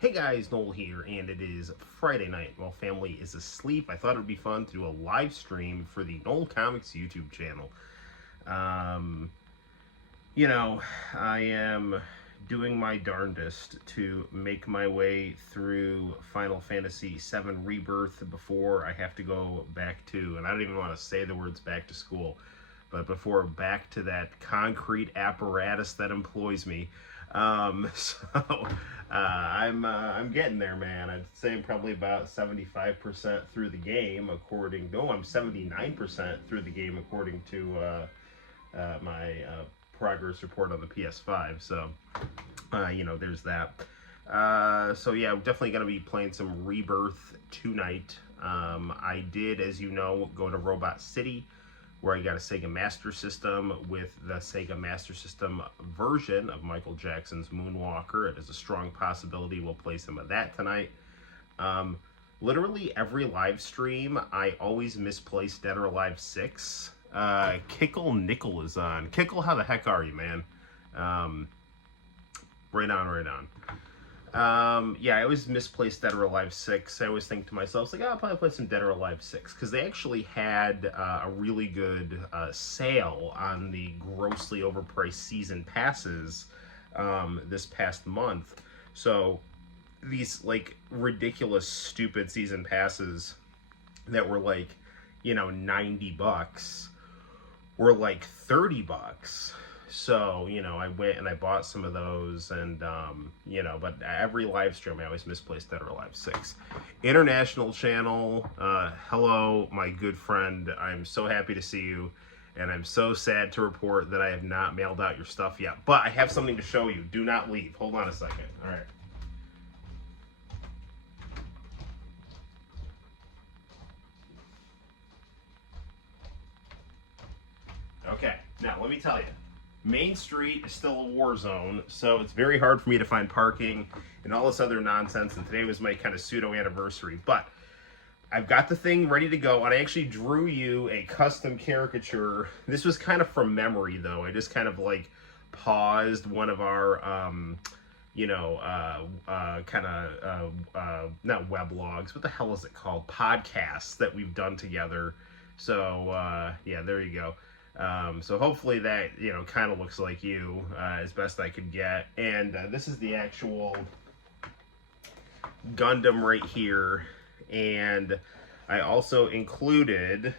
Hey guys, Noel here, and it is Friday night while family is asleep. I thought it would be fun to do a live stream for the Noel ComiX YouTube channel. I am doing my darndest to make my way through Final Fantasy VII Rebirth before I have to go back to, and I don't even want to say the words back to school, but before back to that concrete apparatus that employs me. I'm getting there, man. I'd say I'm probably about 75% through the game, I'm 79% through the game according to my progress report on the PS5. So, there's that. So yeah, I'm definitely going to be playing some Rebirth tonight. I did, as you know, go to Robot City, where I got a Sega Master System with the Sega Master System version of Michael Jackson's Moonwalker. It is a strong possibility we'll play some of that tonight. Literally every live stream, I always misplace Dead or Alive 6. Kickle Nickel is on. Kickle, how the heck are you, man? Right on. Yeah, I always misplace Dead or Alive 6. I always think to myself, like, I'll probably play some Dead or Alive 6, because they actually had a really good sale on the grossly overpriced season passes this past month. So these, like, ridiculous, stupid season passes that were, like, $90 were, like, $30. So, I went and I bought some of those, and, but every live stream I always misplace Dead or Alive 6. International channel, hello, my good friend. I'm so happy to see you, and I'm so sad to report that I have not mailed out your stuff yet. But I have something to show you. Do not leave. Hold on a second. All right. Okay, now let me tell you. Main Street is still a war zone, so it's very hard for me to find parking and all this other nonsense, and today was my kind of pseudo anniversary. But I've got the thing ready to go, and I actually drew you a custom caricature. This was kind of from memory, though. I just kind of like paused one of our not weblogs, what the hell is it called, podcasts that we've done together. So yeah, there you go. So hopefully that, kind of looks like you, as best I could get. And this is the actual Gundam right here. And I also included,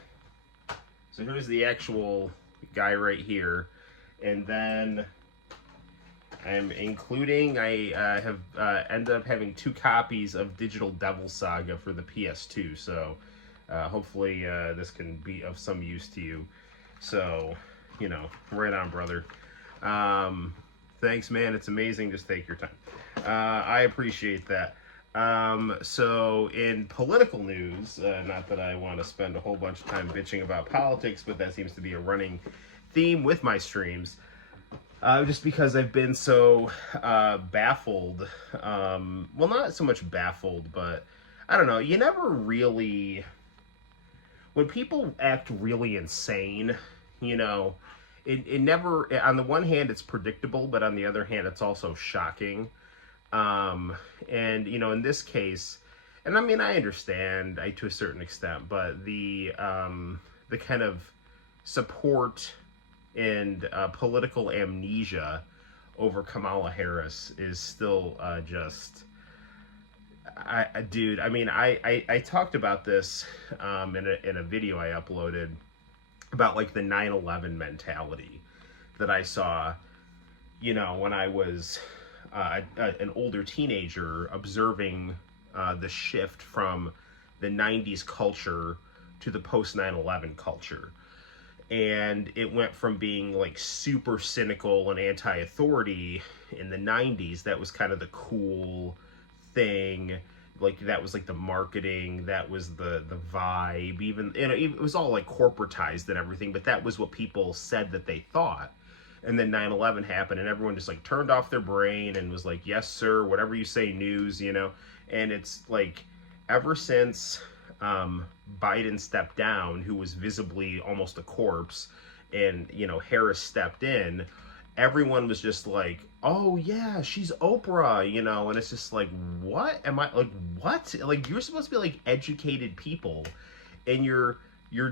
so here's the actual guy right here. And then I'm including, I have ended up having 2 copies of Digital Devil Saga for the PS2. So hopefully this can be of some use to you. So, right on, brother. Thanks, man. It's amazing. Just take your time. I appreciate that. So, in political news, not that I want to spend a whole bunch of time bitching about politics, but that seems to be a running theme with my streams. Just because I've been so baffled. Well, not so much baffled, but I don't know. You never really... When people act really insane, it never, on the one hand, it's predictable, but on the other hand, it's also shocking. And, in this case, and I mean, I understand to a certain extent, but the kind of support and political amnesia over Kamala Harris is still just... Dude, I mean, I talked about this in a video I uploaded about, like, the 9/11 mentality that I saw, when I was an older teenager, observing the shift from the 90s culture to the post 9/11 culture. And it went from being, like, super cynical and anti-authority in the 90s. That was kind of the cool thing, like that was like the marketing, that was the vibe, even it was all like corporatized and everything, but that was what people said that they thought. And then 9/11 happened, and everyone just like turned off their brain and was like, yes sir, whatever you say, news. And it's like, ever since Biden stepped down, who was visibly almost a corpse, and Harris stepped in, everyone was just like, oh yeah, she's Oprah, you know, and it's just like, what am I, like, what? Like, you're supposed to be like educated people, and you're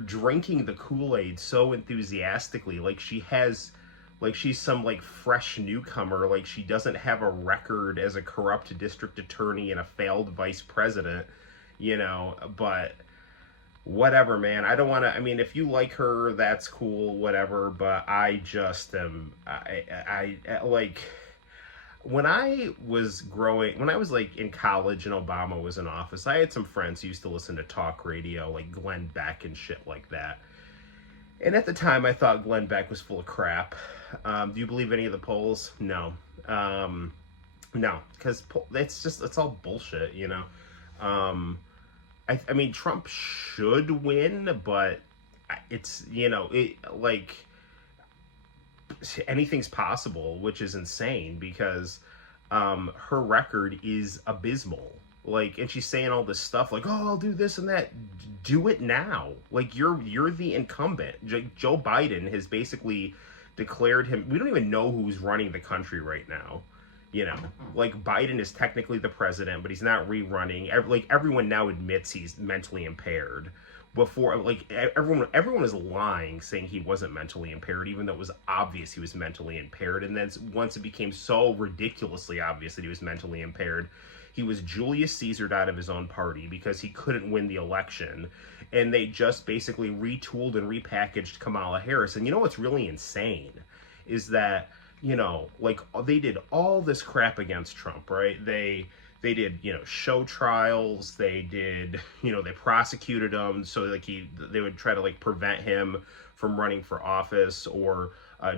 drinking the Kool-Aid so enthusiastically, like she has, like she's some like fresh newcomer, like she doesn't have a record as a corrupt district attorney and a failed vice president, you know, but whatever, man. I don't want to. I mean, if you like her, that's cool, whatever. But I just am. I like when I was growing, when I was like in college and Obama was in office. I had some friends who used to listen to talk radio, like Glenn Beck and shit like that. And at the time, I thought Glenn Beck was full of crap. Do you believe any of the polls? No. No, because it's all bullshit, you know. Um, I mean, Trump should win, but it's, you know, it like anything's possible, which is insane because her record is abysmal. Like, and she's saying all this stuff like, "Oh, I'll do this and that." Do it now. Like, you're the incumbent. Joe Biden has basically declared him. We don't even know who's running the country right now. You know, like Biden is technically the president, but he's not rerunning. Like everyone now admits he's mentally impaired. Before, like everyone is lying, saying he wasn't mentally impaired, even though it was obvious he was mentally impaired. And then once it became so ridiculously obvious that he was mentally impaired, he was Julius Caesared out of his own party because he couldn't win the election. And they just basically retooled and repackaged Kamala Harris. And you know what's really insane is that, you know, like they did all this crap against Trump, right? They did, you know, show trials. They did, you know, they prosecuted him so like they would try to like prevent him from running for office or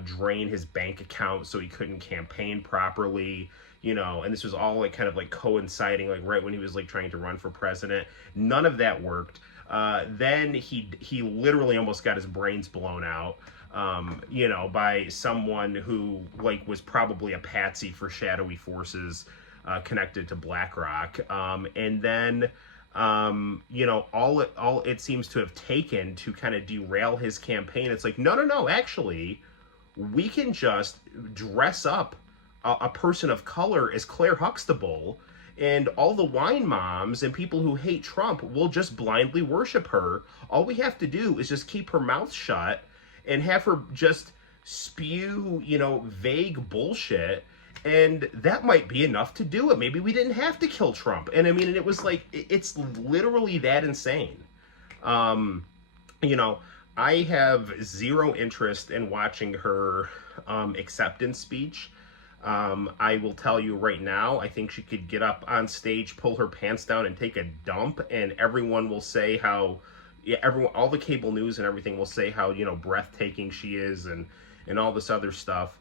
drain his bank account so he couldn't campaign properly, you know. And this was all like kind of like coinciding like right when he was like trying to run for president. None of that worked. Then he literally almost got his brains blown out. You know, by someone who like was probably a patsy for shadowy forces connected to BlackRock. And then, you know, all it seems to have taken to kind of derail his campaign. It's like, no, actually, we can just dress up a person of color as Claire Huxtable, and all the wine moms and people who hate Trump will just blindly worship her. All we have to do is just keep her mouth shut and have her just spew, you know, vague bullshit, and that might be enough to do it. Maybe we didn't have to kill Trump. And I mean, it was like, it's literally that insane. You know, I have zero interest in watching her acceptance speech. I will tell you right now, I think she could get up on stage, pull her pants down, and take a dump, and everyone will say how, yeah, everyone, all the cable news and everything will say how, you know, breathtaking she is, and all this other stuff.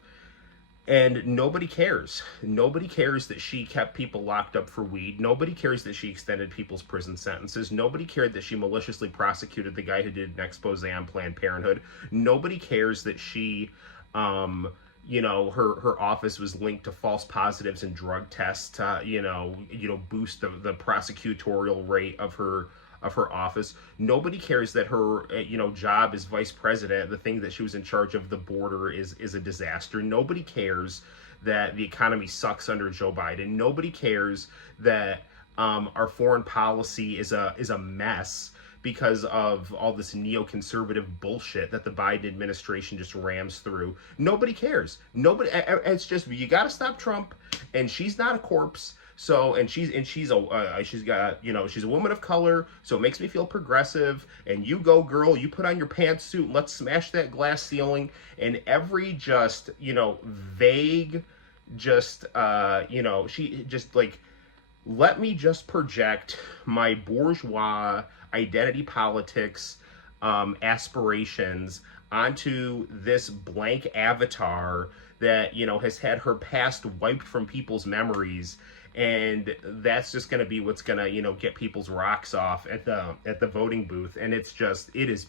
And nobody cares. Nobody cares that she kept people locked up for weed. Nobody cares that she extended people's prison sentences. Nobody cared that she maliciously prosecuted the guy who did an expose on Planned Parenthood. Nobody cares that she, you know, her office was linked to false positives and drug tests to, you know, boost the prosecutorial rate of her office. Nobody cares that her, you know, job as vice president, the thing that she was in charge of, the border, is a disaster. Nobody cares that the economy sucks under Joe Biden. Nobody cares that our foreign policy is a mess because of all this neoconservative bullshit that the Biden administration just rams through. Nobody cares. Nobody. It's just, you got to stop Trump, and she's not a corpse. So, and she's got, you know, she's a woman of color, so it makes me feel progressive. And you go, girl, you put on your pantsuit, and let's smash that glass ceiling. And every just, you know, vague, just, you know, she just like, let me just project my bourgeois identity politics aspirations onto this blank avatar that, you know, has had her past wiped from people's memories. And that's just going to be what's going to, you know, get people's rocks off at the voting booth. And it is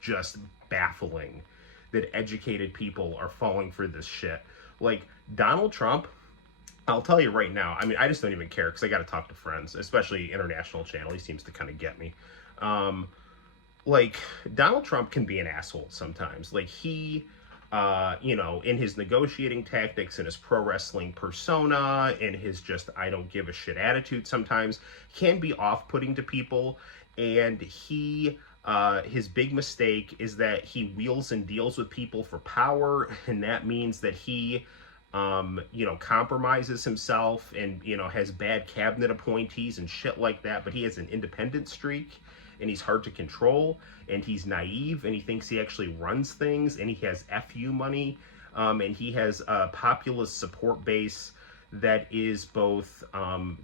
just baffling that educated people are falling for this shit. Like, Donald Trump, I'll tell you right now, I mean, I just don't even care because I got to talk to friends, especially International Channel. He seems to kind of get me. Like, Donald Trump can be an asshole sometimes. Like, he you know, in his negotiating tactics, in his pro wrestling persona, in his just I don't give a shit attitude sometimes, can be off-putting to people. And his big mistake is that he wheels and deals with people for power, and that means that he, you know, compromises himself and, you know, has bad cabinet appointees and shit like that, but he has an independent streak, and he's hard to control, and he's naive, and he thinks he actually runs things, and he has FU money, and he has a populist support base that is both,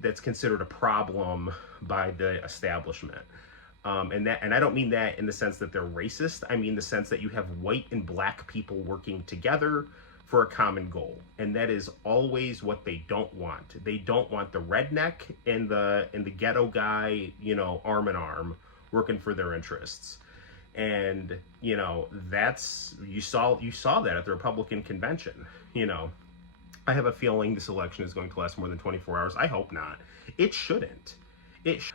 that's considered a problem by the establishment. And I don't mean that in the sense that they're racist. I mean the sense that you have white and black people working together for a common goal, and that is always what they don't want. They don't want the redneck and the ghetto guy, you know, arm in arm, working for their interests. And, you know, that's, you saw that at the Republican convention. You know, I have a feeling this election is going to last more than 24 hours. I hope not. It shouldn't. Bullshit.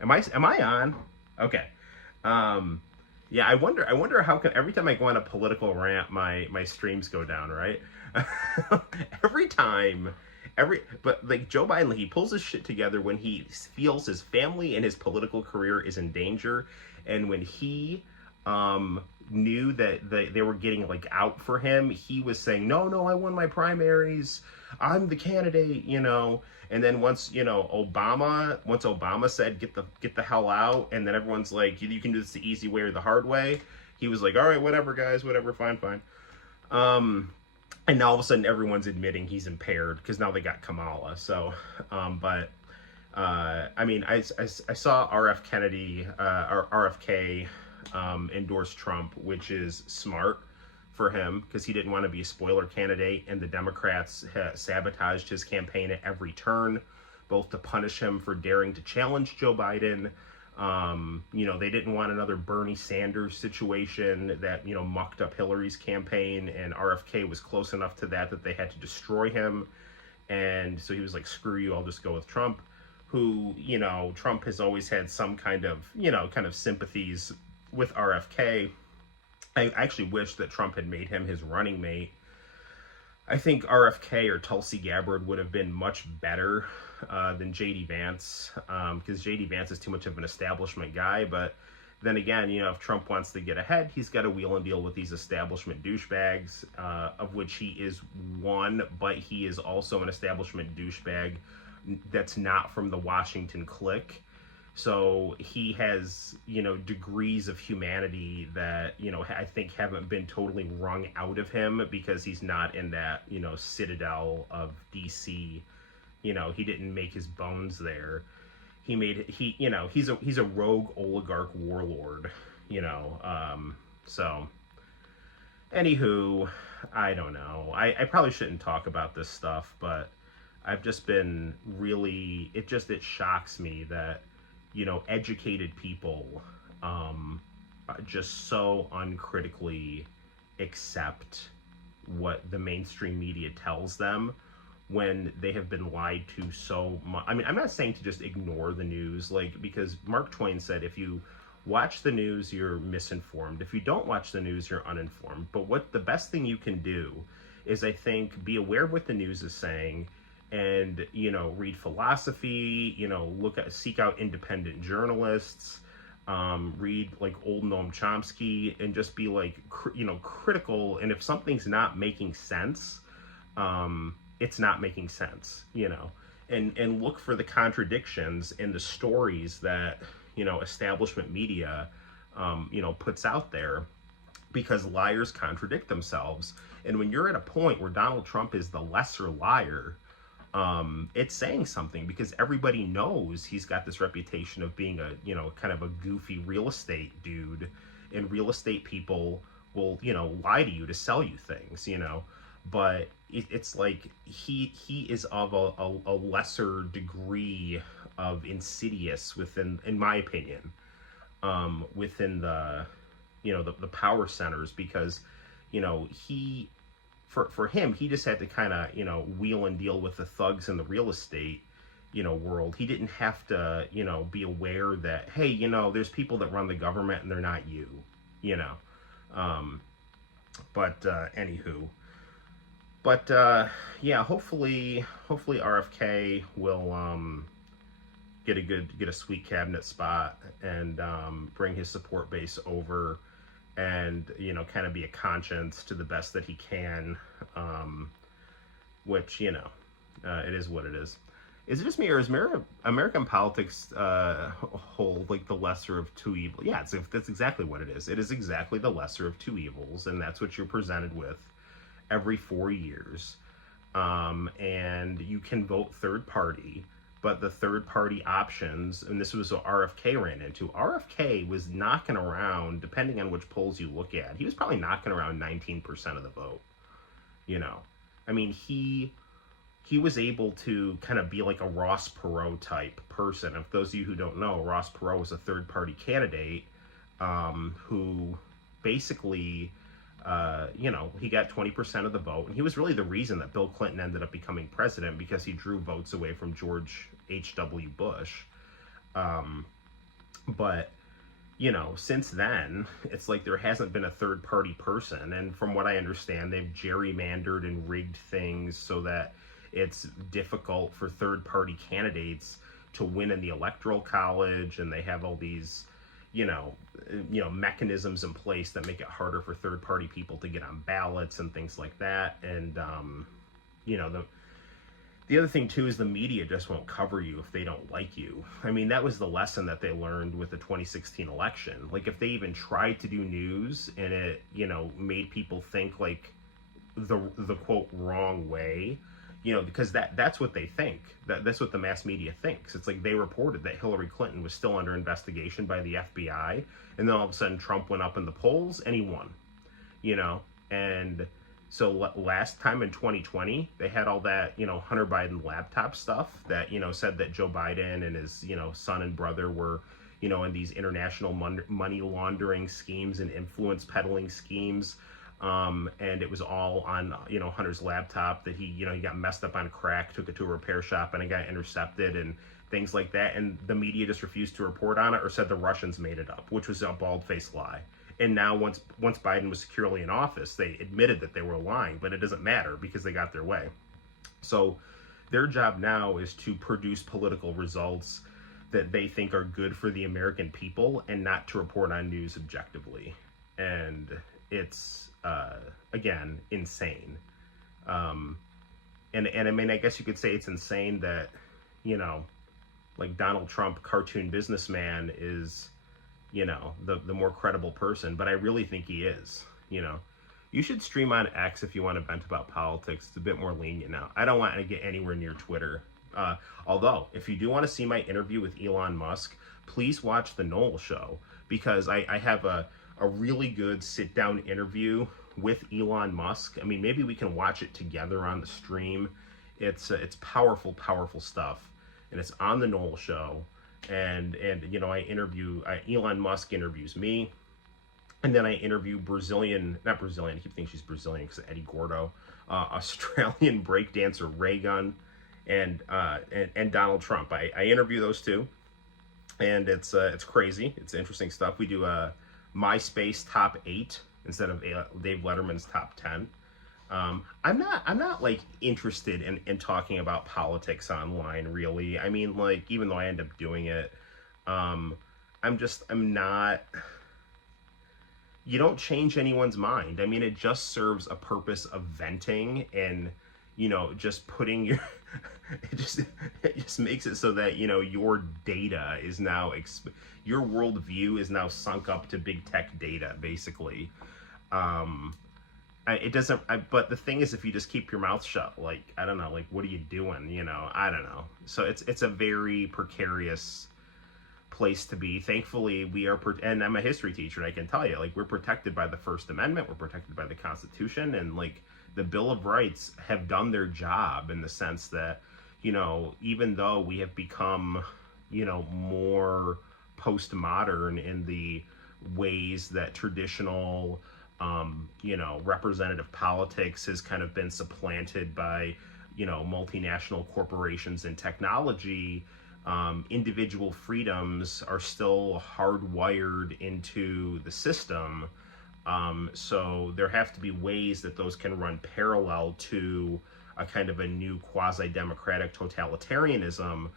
Am I on? Okay. Yeah, I wonder how come every time I go on a political rant, my streams go down, right? every time, but like Joe Biden, like, he pulls his shit together when he feels his family and his political career is in danger, and when he knew that they were getting like out for him, he was saying, no, I won my primaries, I'm the candidate, you know. And then once, you know, Obama said get the hell out, and then everyone's like, you can do this the easy way or the hard way, he was like, all right, whatever guys, whatever, fine. And now all of a sudden everyone's admitting he's impaired because now they got Kamala. So I mean, I saw RFK endorse Trump, which is smart for him because he didn't want to be a spoiler candidate, and the Democrats sabotaged his campaign at every turn, both to punish him for daring to challenge Joe Biden. You know, they didn't want another Bernie Sanders situation that, you know, mucked up Hillary's campaign, and RFK was close enough to that they had to destroy him. And so he was like, screw you, I'll just go with Trump, who, you know, Trump has always had some kind of, you know, kind of sympathies with RFK. I actually wish that Trump had made him his running mate. I think RFK or Tulsi Gabbard would have been much better than J.D. Vance, because J.D. Vance is too much of an establishment guy. But then again, you know, if Trump wants to get ahead, he's got to wheel and deal with these establishment douchebags, of which he is one, but he is also an establishment douchebag that's not from the Washington clique. So he has, you know, degrees of humanity that, you know, I think haven't been totally wrung out of him because he's not in that, you know, citadel of DC. You know, he didn't make his bones there. You know, he's a rogue oligarch warlord, you know. So anywho, I don't know. I probably shouldn't talk about this stuff, but I've just been really, it shocks me that, you know, educated people just so uncritically accept what the mainstream media tells them when they have been lied to so much. I mean, I'm not saying to just ignore the news, like, because Mark Twain said, if you watch the news, you're misinformed. If you don't watch the news, you're uninformed. But what the best thing you can do is, I think, be aware of what the news is saying, and, you know, read philosophy, you know, seek out independent journalists, read like old Noam Chomsky, and just be like, you know, critical. And if something's not making sense, it's not making sense, you know, and look for the contradictions in the stories that, you know, establishment media, you know, puts out there, because liars contradict themselves. And when you're at a point where Donald Trump is the lesser liar, it's saying something, because everybody knows he's got this reputation of being a, you know, kind of a goofy real estate dude, and real estate people will, you know, lie to you to sell you things, you know. But it's like he is of a lesser degree of insidious within, in my opinion, within the, you know, the power centers, because, you know, he for him, he just had to kind of, you know, wheel and deal with the thugs in the real estate, you know, world. He didn't have to, you know, be aware that, hey, you know, there's people that run the government and they're not you, you know. Anywho. But yeah, hopefully RFK will get a sweet cabinet spot and bring his support base over, and, you know, kind of be a conscience to the best that he can, which, you know, it is what it is. Is it just me, or is American politics hold like the lesser of two evils? Yeah, that's exactly what it is. It is exactly the lesser of two evils, and that's what you're presented with every 4 years. And you can vote third party, but the third party options, and this was what RFK ran into. RFK was knocking around, depending on which polls you look at, he was probably knocking around 19% of the vote. You know, I mean, he was able to kind of be like a Ross Perot type person. If those of you who don't know, Ross Perot was a third party candidate who basically, you know, he got 20% of the vote. And he was really the reason that Bill Clinton ended up becoming president, because he drew votes away from George H.W. Bush. But, you know, since then, it's like there hasn't been a third party person. And from what I understand, they've gerrymandered and rigged things so that it's difficult for third party candidates to win in the electoral college, and they have all these, you know, mechanisms in place that make it harder for third party people to get on ballots and things like that. And you know, the other thing too is the media just won't cover you if they don't like you. I mean, that was the lesson that they learned with the 2016 election. Like, if they even tried to do news and it, you know, made people think like the quote wrong way, you know, because that's what they think. That's what the mass media thinks. It's like they reported that Hillary Clinton was still under investigation by the FBI, and then all of a sudden Trump went up in the polls and he won, you know. And so last time in 2020, they had all that, you know, Hunter Biden laptop stuff that, you know, said that Joe Biden and his, you know, son and brother were, you know, in these international money laundering schemes and influence peddling schemes. And it was all on, you know, Hunter's laptop, that he, you know, he got messed up on crack, took it to a repair shop, and it got intercepted and things like that. And the media just refused to report on it, or said the Russians made it up, which was a bald-faced lie. And now once Biden was securely in office, they admitted that they were lying, but it doesn't matter because they got their way. So their job now is to produce political results that they think are good for the American people, and not to report on news objectively. And it's, again, insane. And I mean, I guess you could say it's insane that, you know, like Donald Trump, cartoon businessman, is, you know, the more credible person, but I really think he is. You know, you should stream on X if you want to vent about politics. It's a bit more lenient now. I don't want to get anywhere near Twitter. Although, if you do want to see my interview with Elon Musk, please watch the Noel Show, because I have a really good sit-down interview with Elon Musk. I mean, maybe we can watch it together on the stream. It's powerful stuff, and it's on the Noel Show. And you know, Elon Musk interviews me, and then I interview not Brazilian, I keep thinking she's Brazilian because of Eddie Gordo, Australian breakdancer Raygun, and Donald Trump. I interview those two, and it's crazy. It's interesting stuff. We do a MySpace top 8 instead of Dave Letterman's top 10. I'm not like interested in talking about politics online, really. I mean, like, even though I end up doing it, I'm not, you don't change anyone's mind. I mean, it just serves a purpose of venting and, you know, just putting your, it just makes it so that, you know, your data is now, your worldview is now sunk up to big tech data, basically. It doesn't, but the thing is, if you just keep your mouth shut, like, I don't know, like, what are you doing? You know, I don't know. So it's a very precarious place to be. Thankfully, we are, and I'm a history teacher, and I can tell you, like, we're protected by the First Amendment, we're protected by the Constitution, and, like, the Bill of Rights have done their job in the sense that, you know, even though we have become, you know, more postmodern in the ways that traditional representative politics has kind of been supplanted by, multinational corporations and technology. Individual freedoms are still hardwired into the system. So there have to be ways that those can run parallel to a kind of a new quasi-democratic totalitarianism,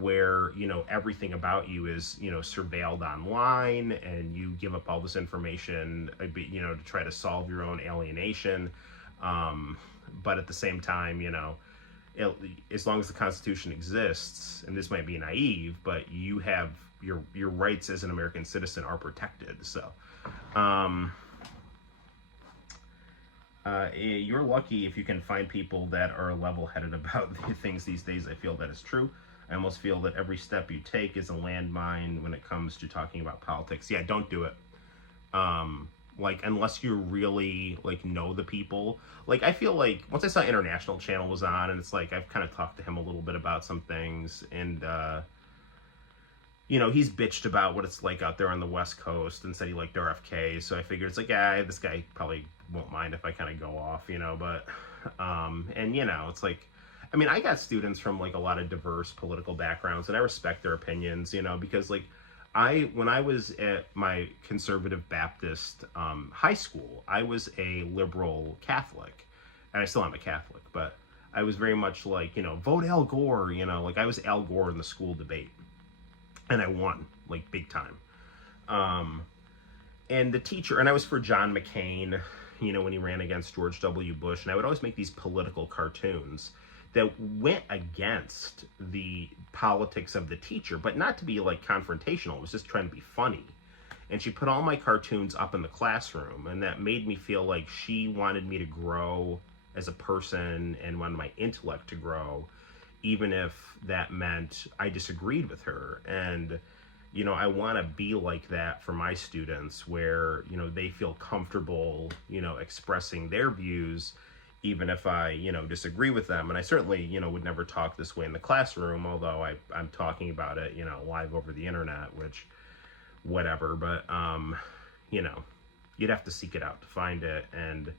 where, everything about you is, surveilled online, and you give up all this information, to try to solve your own alienation. But at the same time, as long as the Constitution exists, and this might be naive, but you have your rights as an American citizen are protected. So, you're lucky if you can find people that are level-headed about things these days. I feel that is true. I almost feel that every step you take is a landmine when it comes to talking about politics. Yeah, don't do it. Unless you really, know the people. I feel like, once I saw International Channel was on, and it's I've kind of talked to him a little bit about some things, and, he's bitched about what it's like out there on the West Coast, and said he liked RFK, so I figured it's this guy probably won't mind if I kind of go off, but, and, it's I got students from, a lot of diverse political backgrounds, and I respect their opinions, because, when I was at my conservative Baptist high school, I was a liberal Catholic, and I still am a Catholic, but I was very much vote Al Gore, I was Al Gore in the school debate, and I won, big time. And the teacher, and I was for John McCain, when he ran against George W. Bush, and I would always make these political cartoons that went against the politics of the teacher, but not to be confrontational. It was just trying to be funny. And she put all my cartoons up in the classroom, and that made me feel like she wanted me to grow as a person and wanted my intellect to grow, even if that meant I disagreed with her. And, I want to be like that for my students, where, they feel comfortable, expressing their views, even if I, disagree with them. And I certainly, would never talk this way in the classroom, although I'm talking about it, live over the internet, which, whatever. But, you'd have to seek it out to find it. And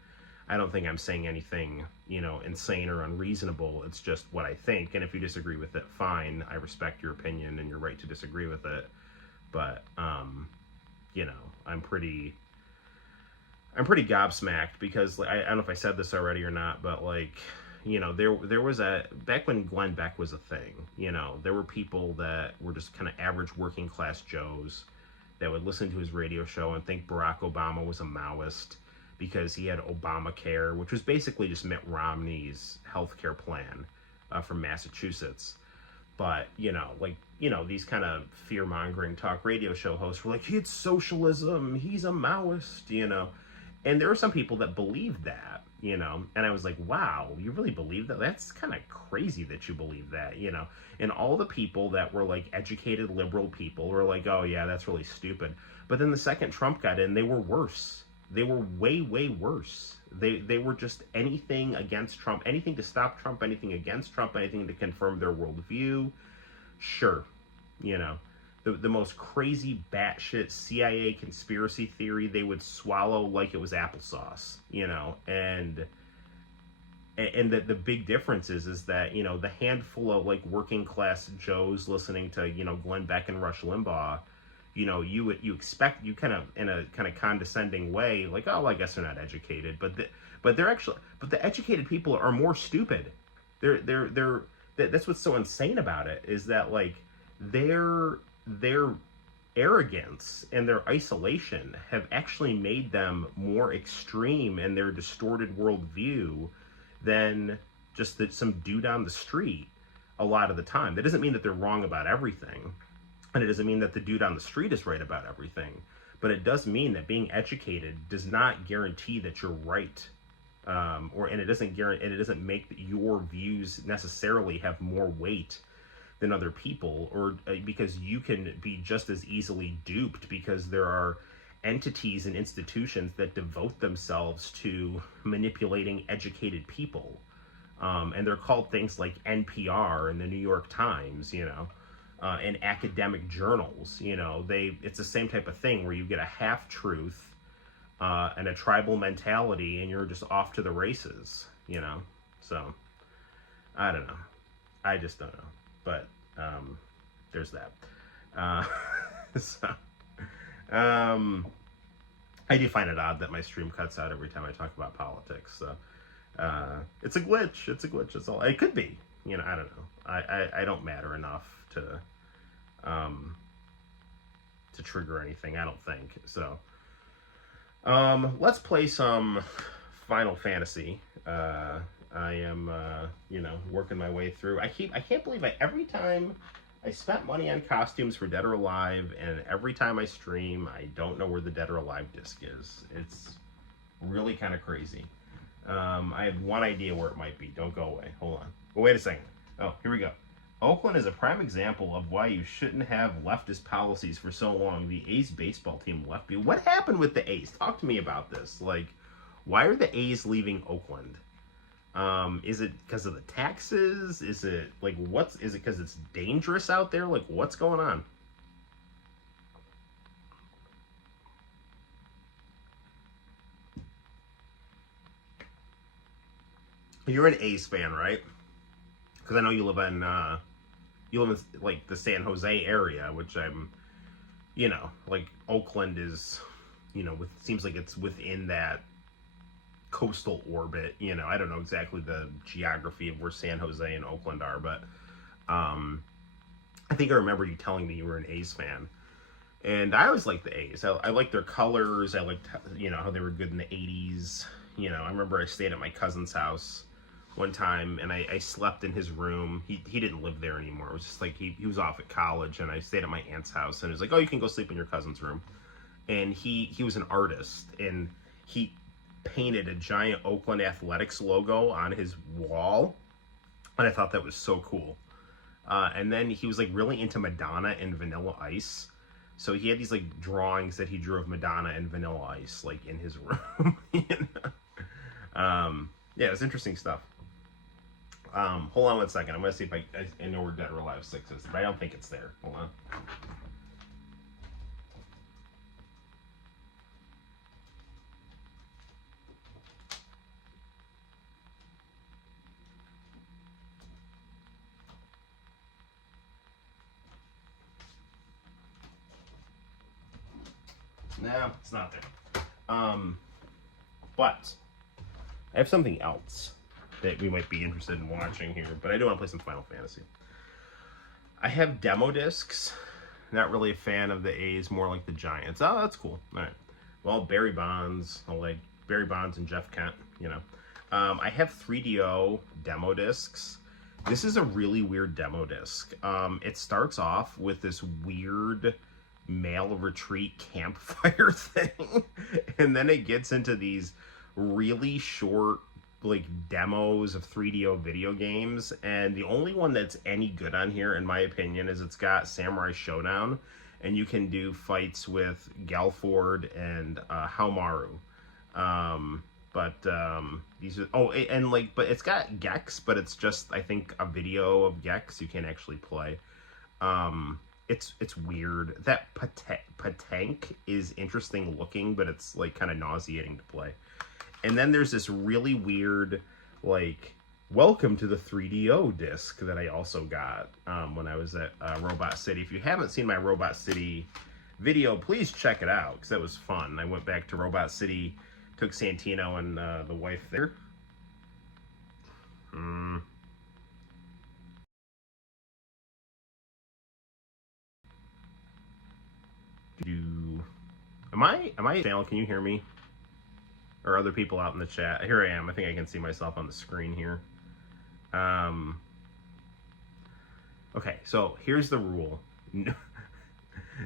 I don't think I'm saying anything, insane or unreasonable. It's just what I think. And if you disagree with it, fine. I respect your opinion and your right to disagree with it. But, I'm pretty gobsmacked, because I don't know if I said this already or not, but there was back when Glenn Beck was a thing, there were people that were just kind of average working class Joes that would listen to his radio show and think Barack Obama was a Maoist because he had Obamacare, which was basically just Mitt Romney's healthcare plan from Massachusetts. But, these kind of fear-mongering talk radio show hosts were like, it's socialism, he's a Maoist, And there were some people that believed that, and I was like, wow, you really believe that? That's kind of crazy that you believe that, And all the people that were educated liberal people were like, oh yeah, that's really stupid. But then the second Trump got in, they were worse. They were way, way worse. They were just anything against Trump, anything to stop Trump, anything against Trump, anything to confirm their worldview. Sure, the most crazy batshit CIA conspiracy theory they would swallow like it was applesauce, and the big difference is that, the handful of working class Joes listening to, Glenn Beck and Rush Limbaugh, you expect, you kind of, in a kind of condescending way, oh, I guess they're not educated, but the educated people are more stupid. That's what's so insane about it, is that their arrogance and their isolation have actually made them more extreme in their distorted worldview than just some dude on the street a lot of the time. That doesn't mean that they're wrong about everything, and it doesn't mean that the dude on the street is right about everything, but it does mean that being educated does not guarantee that you're right, and it doesn't make your views necessarily have more weight than other people, or because you can be just as easily duped, because there are entities and institutions that devote themselves to manipulating educated people, and they're called things like NPR and the New York Times, and academic journals. It's the same type of thing where you get a half truth, and a tribal mentality, and you're just off to the races, you know? So, I don't know. I just don't know. But, there's that. So, I do find it odd that my stream cuts out every time I talk about politics, so, it's a glitch. It's a glitch. That's all. It could be. You know, I don't know. I don't matter enough to trigger anything, I don't think. So, let's play some Final Fantasy. I am, you know, working my way through. I can't believe every time I spent money on costumes for Dead or Alive, and every time I stream, I don't know where the Dead or Alive disc is. It's really kind of crazy. I have one idea where it might be. Don't go away. Hold on. Oh, wait a second. Oh, here we go. Oakland is a prime example of why you shouldn't have leftist policies for so long. The A's baseball team left you. What happened with the A's? Talk to me about this. Like, why are the A's leaving Oakland? Is it because of the taxes? Is it like is it because it's dangerous out there? Like, what's going on? You're an A's fan, right? Because I know you live in like the San Jose area, which I'm, you know, like Oakland is, you know, seems like it's within that coastal orbit. You know, I don't know exactly the geography of where San Jose and Oakland are, but I think I remember you telling me you were an A's fan. And I always liked the A's. I liked their colors. I liked, you know, how they were good in the 80s. You know, I remember I stayed at my cousin's house one time, and I slept in his room. He didn't live there anymore. It was just like he was off at college, and I stayed at my aunt's house, and it was like, oh, you can go sleep in your cousin's room. And he was an artist, and he painted a giant Oakland Athletics logo on his wall, and I thought that was so cool. And then he was like really into Madonna and Vanilla Ice. So he had these like drawings that he drew of Madonna and Vanilla Ice like in his room. You know? Yeah, it was interesting stuff. Hold on 1 second. I'm gonna see if I know where Dead or Alive 6 is, but I don't think it's there. Hold on. No, it's not there. But I have something else that we might be interested in watching here, but I do want to play some Final Fantasy. I have demo discs. Not really a fan of the A's, more like the Giants. Oh, that's cool. All right. Well, Barry Bonds. I like Barry Bonds and Jeff Kent, you know. I have 3DO demo discs. This is a really weird demo disc. It starts off with this weird male retreat campfire thing, and then it gets into these really short like demos of 3DO video games, and the only one that's any good on here in my opinion is it's got Samurai Showdown, and you can do fights with Galford and Haomaru. These are and like, but it's got Gex, but it's just I think a video of Gex. You can't actually play. It's weird. That Patank is interesting looking, but it's like kind of nauseating to play. And then there's this really weird, like, welcome to the 3DO disc that I also got when I was at Robot City. If you haven't seen my Robot City video, please check it out, because that was fun. I went back to Robot City, took Santino and the wife there. Am I channel? Can you hear me? Or other people out in the chat? Here I am. I think I can see myself on the screen here. Okay, so here's the rule.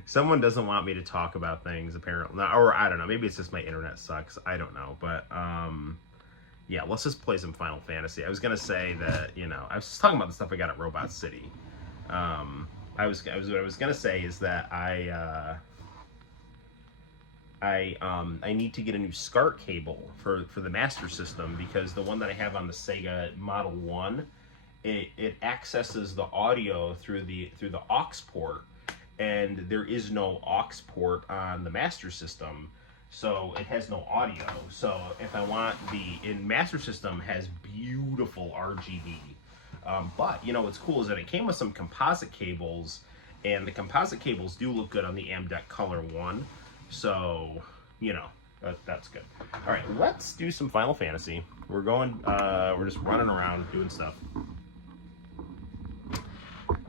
Someone doesn't want me to talk about things, apparently. Or I don't know. Maybe it's just my internet sucks. I don't know. But, yeah, let's just play some Final Fantasy. I was going to say that, you know, I was just talking about the stuff I got at Robot City. What I was going to say is that I need to get a new SCART cable for the Master System, because the one that I have on the Sega Model 1, it accesses the audio through the aux port, and there is no aux port on the Master System. so it has no audio. So if I want in Master System has beautiful RGB. But, you know, what's cool is that it came with some composite cables, and the composite cables do look good on the Amdeck Color 1. So, you know, that's good. All right, let's do some Final Fantasy. We're just running around doing stuff.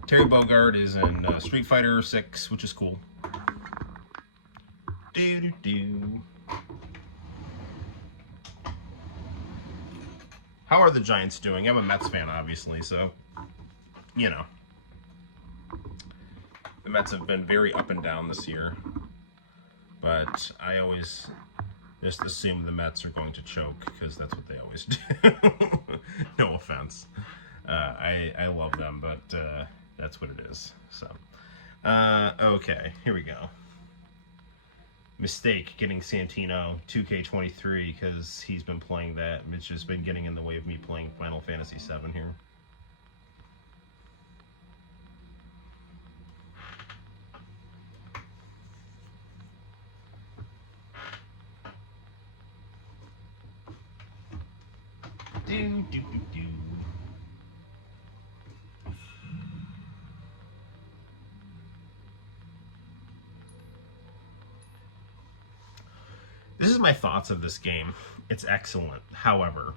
Terry Bogard is in Street Fighter 6, which is cool. How are the Giants doing? I'm a Mets fan, obviously, so, you know. The Mets have been very up and down this year, but I always just assume the Mets are going to choke, because that's what they always do. No offense. I love them, but that's what it is. So, okay, here we go. Mistake getting Santino 2K23 because he's been playing that. It's just been getting in the way of me playing Final Fantasy 7 here. Do. This is my thoughts of this game. It's excellent. However,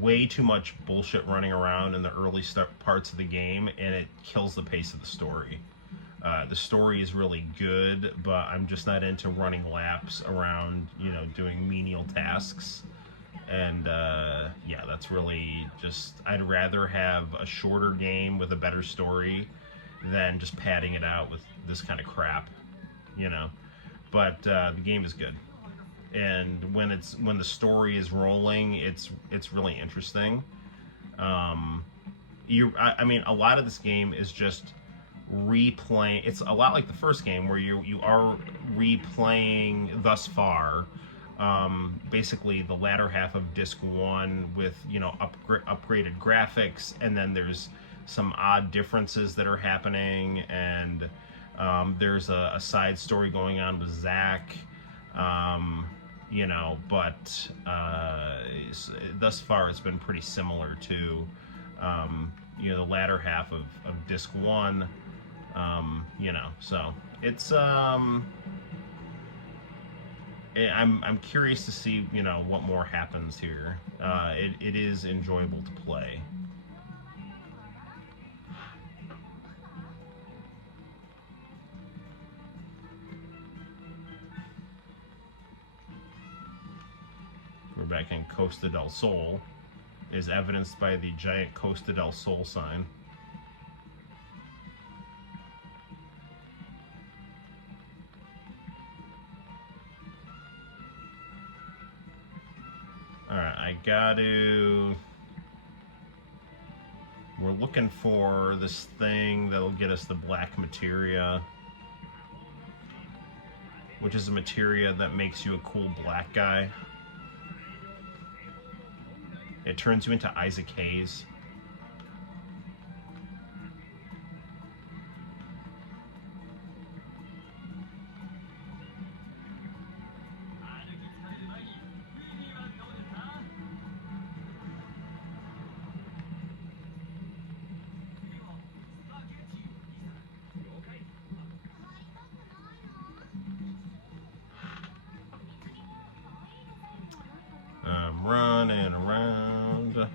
way too much bullshit running around in the early parts of the game, and it kills the pace of the story. The story is really good, but I'm just not into running laps around, you know, doing menial tasks. And yeah, that's really just, I'd rather have a shorter game with a better story than just padding it out with this kind of crap, you know. But the game is good, and when the story is rolling, it's really interesting. I mean, a lot of this game is just replaying. It's a lot like the first game where you are replaying thus far. Basically, the latter half of Disc 1 with, you know, upgraded graphics, and then there's some odd differences that are happening, and there's a side story going on with Zack, you know, but thus far it's been pretty similar to, you know, the latter half of Disc 1, you know, so it's, I'm curious to see, you know, what more happens here. It is enjoyable to play. We're back in Costa del Sol, is evidenced by the giant Costa del Sol sign. Alright, we're looking for this thing that'll get us the black materia, which is a materia that makes you a cool black guy. It turns you into Isaac Hayes. I'm running around.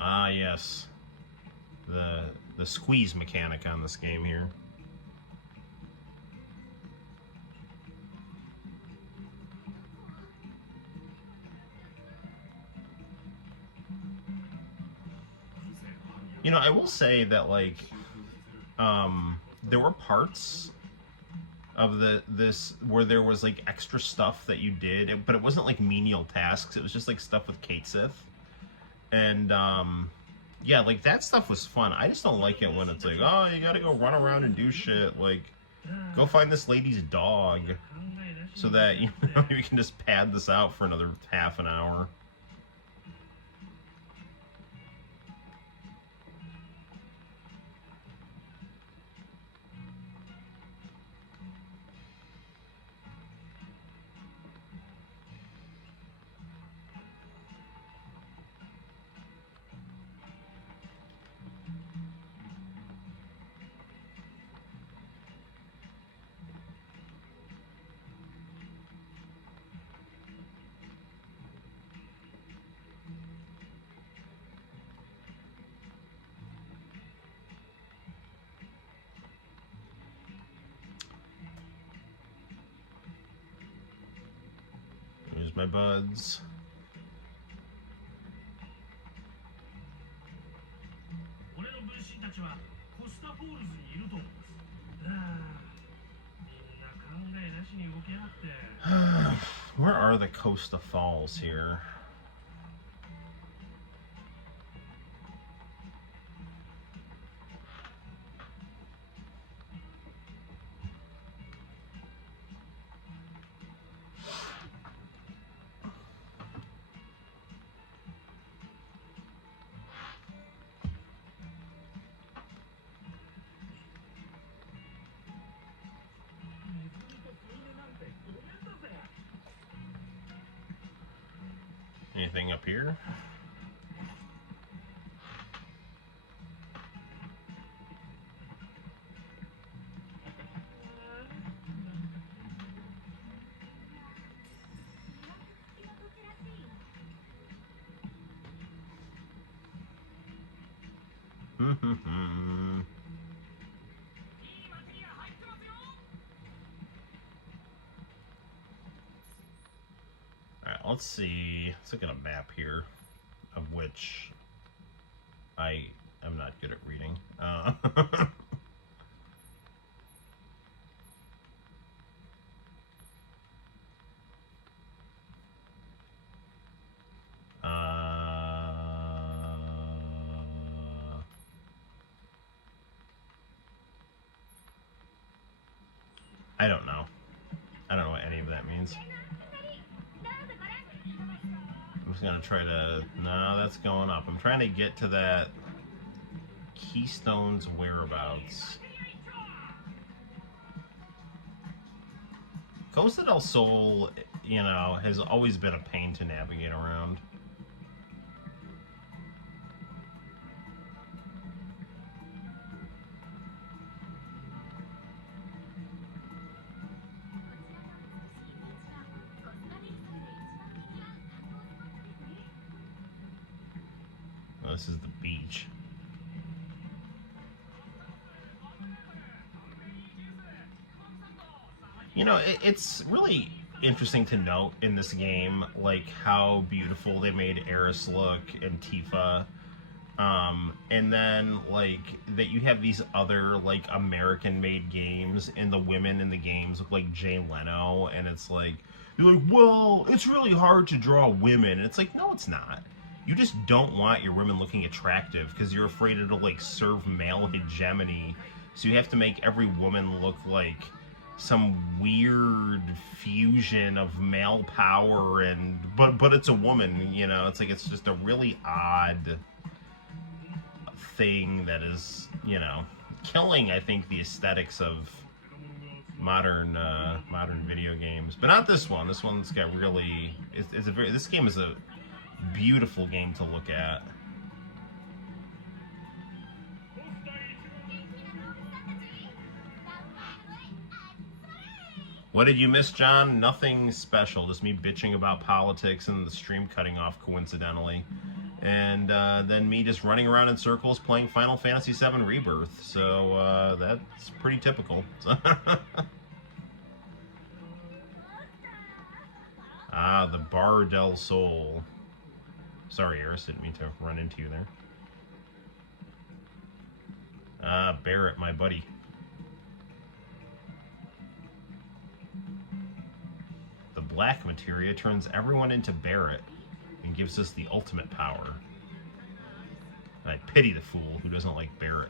Ah, yes. The squeeze mechanic on this game here. You know, I will say that, like, there were parts of this where there was, like, extra stuff that you did, but it wasn't, like, menial tasks. It was just, like, stuff with Kate Sith. And, yeah, like, that stuff was fun. I just don't like it when it's like, oh, you gotta go run around and do shit. Like, go find this lady's dog so that, you know, you can just pad this out for another half an hour. buds. Where are the Costa Falls here? Anything up here? Alright, let's see. Let's look at a map here, of which I am not good at reading. I don't know. I don't know what any of that means. I'm just gonna try to... No, that's going up. I'm trying to get to that Keystone's whereabouts. Costa del Sol, you know, has always been a pain to navigate around. This is the beach. You know, it's really interesting to note in this game, like, how beautiful they made Eris look and Tifa. And then, like, that you have these other, like, American-made games, and the women in the games look like Jay Leno, and it's like, you're like, well, it's really hard to draw women. And it's like, no, it's not. You just don't want your women looking attractive because you're afraid it'll, like, serve male hegemony. So you have to make every woman look like some weird fusion of male power and... But it's a woman, you know? It's like, it's just a really odd thing that is, you know, killing, I think, the aesthetics of modern video games. But not this one. This one's got really... This game is a beautiful game to look at. What did you miss, John? Nothing special. Just me bitching about politics and the stream cutting off coincidentally. And then me just running around in circles playing Final Fantasy VII Rebirth. So that's pretty typical. Ah, the Bar del Sol. Sorry, Eris, didn't mean to run into you there. Barrett, my buddy. The black materia turns everyone into Barrett and gives us the ultimate power. And I pity the fool who doesn't like Barrett.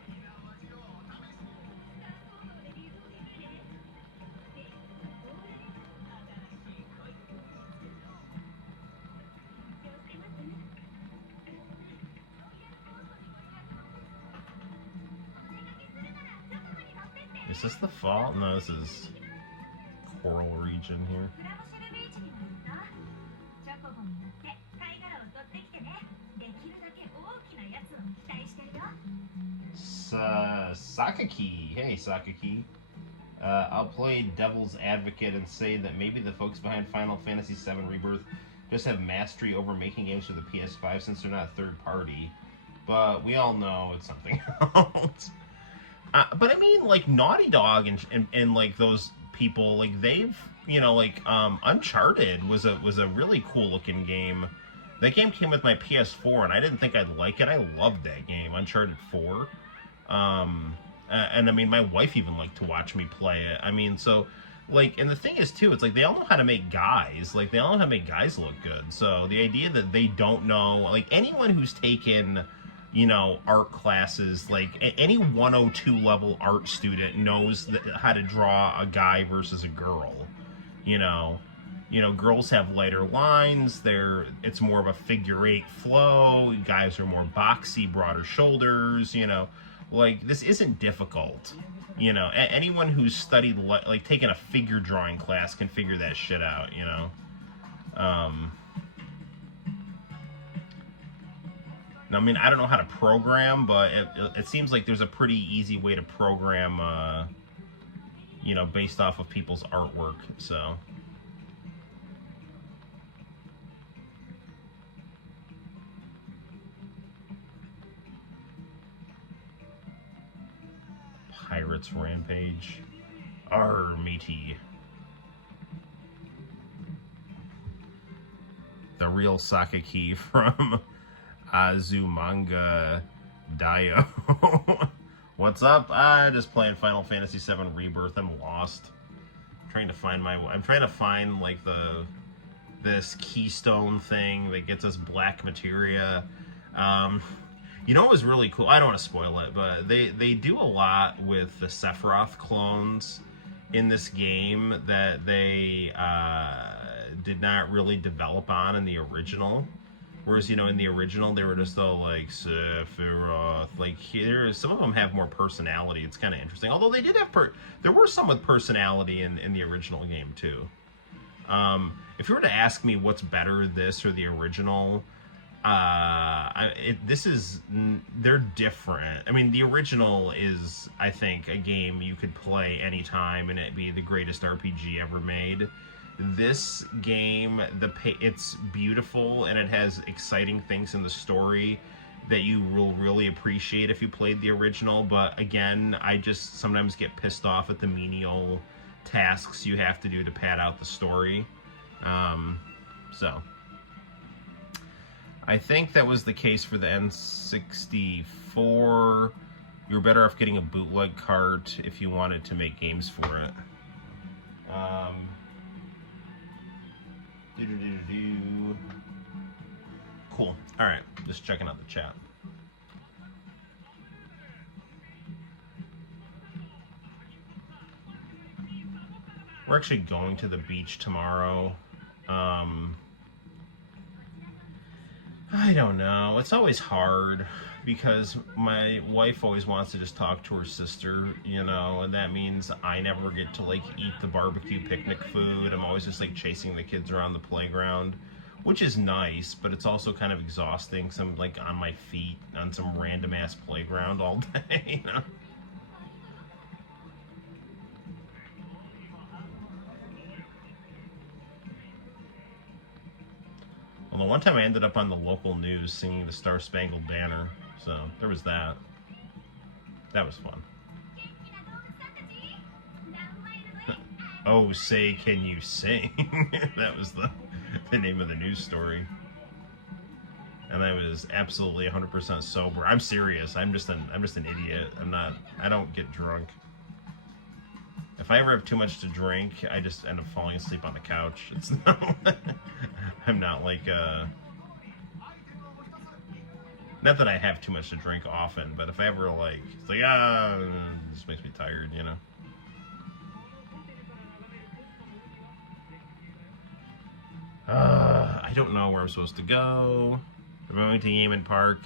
Is this the fall? No, this is Coral region here. Sakaki. Hey, Sakaki. I'll play Devil's Advocate and say that maybe the folks behind Final Fantasy VII Rebirth just have mastery over making games for the PS5 since they're not third party. But we all know it's something else. But I mean, like, Naughty Dog and like those people, like, they've you know, like Uncharted was a really cool looking game. That game came with my PS4, and I didn't think I'd like it. I loved that game, Uncharted 4. And I mean, my wife even liked to watch me play it. I mean, so like, and the thing is too, it's like they all know how to make guys. Like, they all know how to make guys look good. So the idea that they don't know, like, anyone who's taken, you know, art classes, like any 102 level art student knows how to draw a guy versus a girl. You know, girls have lighter lines. It's more of a figure eight flow. Guys are more boxy, broader shoulders. You know, like, this isn't difficult. You know, anyone who's studied, like, taken a figure drawing class can figure that shit out, you know. Now, I mean, I don't know how to program, but it seems like there's a pretty easy way to program, you know, based off of people's artwork, so. Pirates Rampage. Arr, matey. The real Sakaki from Azumanga Daioh. What's up? Just playing Final Fantasy VII Rebirth. I'm lost. I'm trying to find like this keystone thing that gets us black materia. You know what was really cool? I don't want to spoil it, but they do a lot with the Sephiroth clones in this game that they did not really develop on in the original. Whereas, you know, in the original, they were just all like, Sephiroth. Like, here, some of them have more personality. It's kind of interesting. Although they did have, there were some with personality in the original game, too. If you were to ask me what's better, this or the original, they're different. I mean, the original is, I think, a game you could play anytime and it'd be the greatest RPG ever made. This game, it's beautiful and it has exciting things in the story that you will really appreciate if you played the original. But again, I just sometimes get pissed off at the menial tasks you have to do to pad out the story. So I think that was the case for the N64. You were better off getting a bootleg cart if you wanted to make games for it. Cool. Alright, just checking out the chat. We're actually going to the beach tomorrow. I don't know. It's always hard because my wife always wants to just talk to her sister, you know, and that means I never get to, like, eat the barbecue picnic food. I'm always just, like, chasing the kids around the playground, which is nice, but it's also kind of exhausting because I'm, like, on my feet on some random-ass playground all day, you know? Well, the one time I ended up on the local news singing the Star Spangled Banner, so there was that. That was fun. Oh, say, can you sing? That was the name of the news story. And I was absolutely 100% sober. I'm serious. I'm just an idiot. I don't get drunk. If I ever have too much to drink, I just end up falling asleep on the couch. It's not, I'm not like, not that I have too much to drink often, but if I ever, like, it's like, it just makes me tired, you know? I don't know where I'm supposed to go. Am I going to Yemen Park?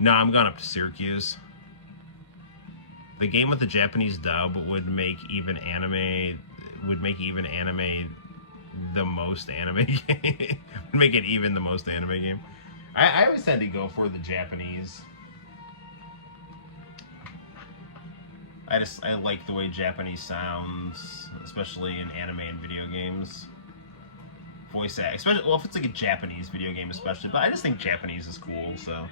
No, I'm going up to Syracuse. The game with the Japanese dub would make even anime the most anime game. Would make it even the most anime game. I always tend to go for the Japanese. I like the way Japanese sounds, especially in anime and video games. Voice act, especially, well, if it's like a Japanese video game especially, but I just think Japanese is cool, so.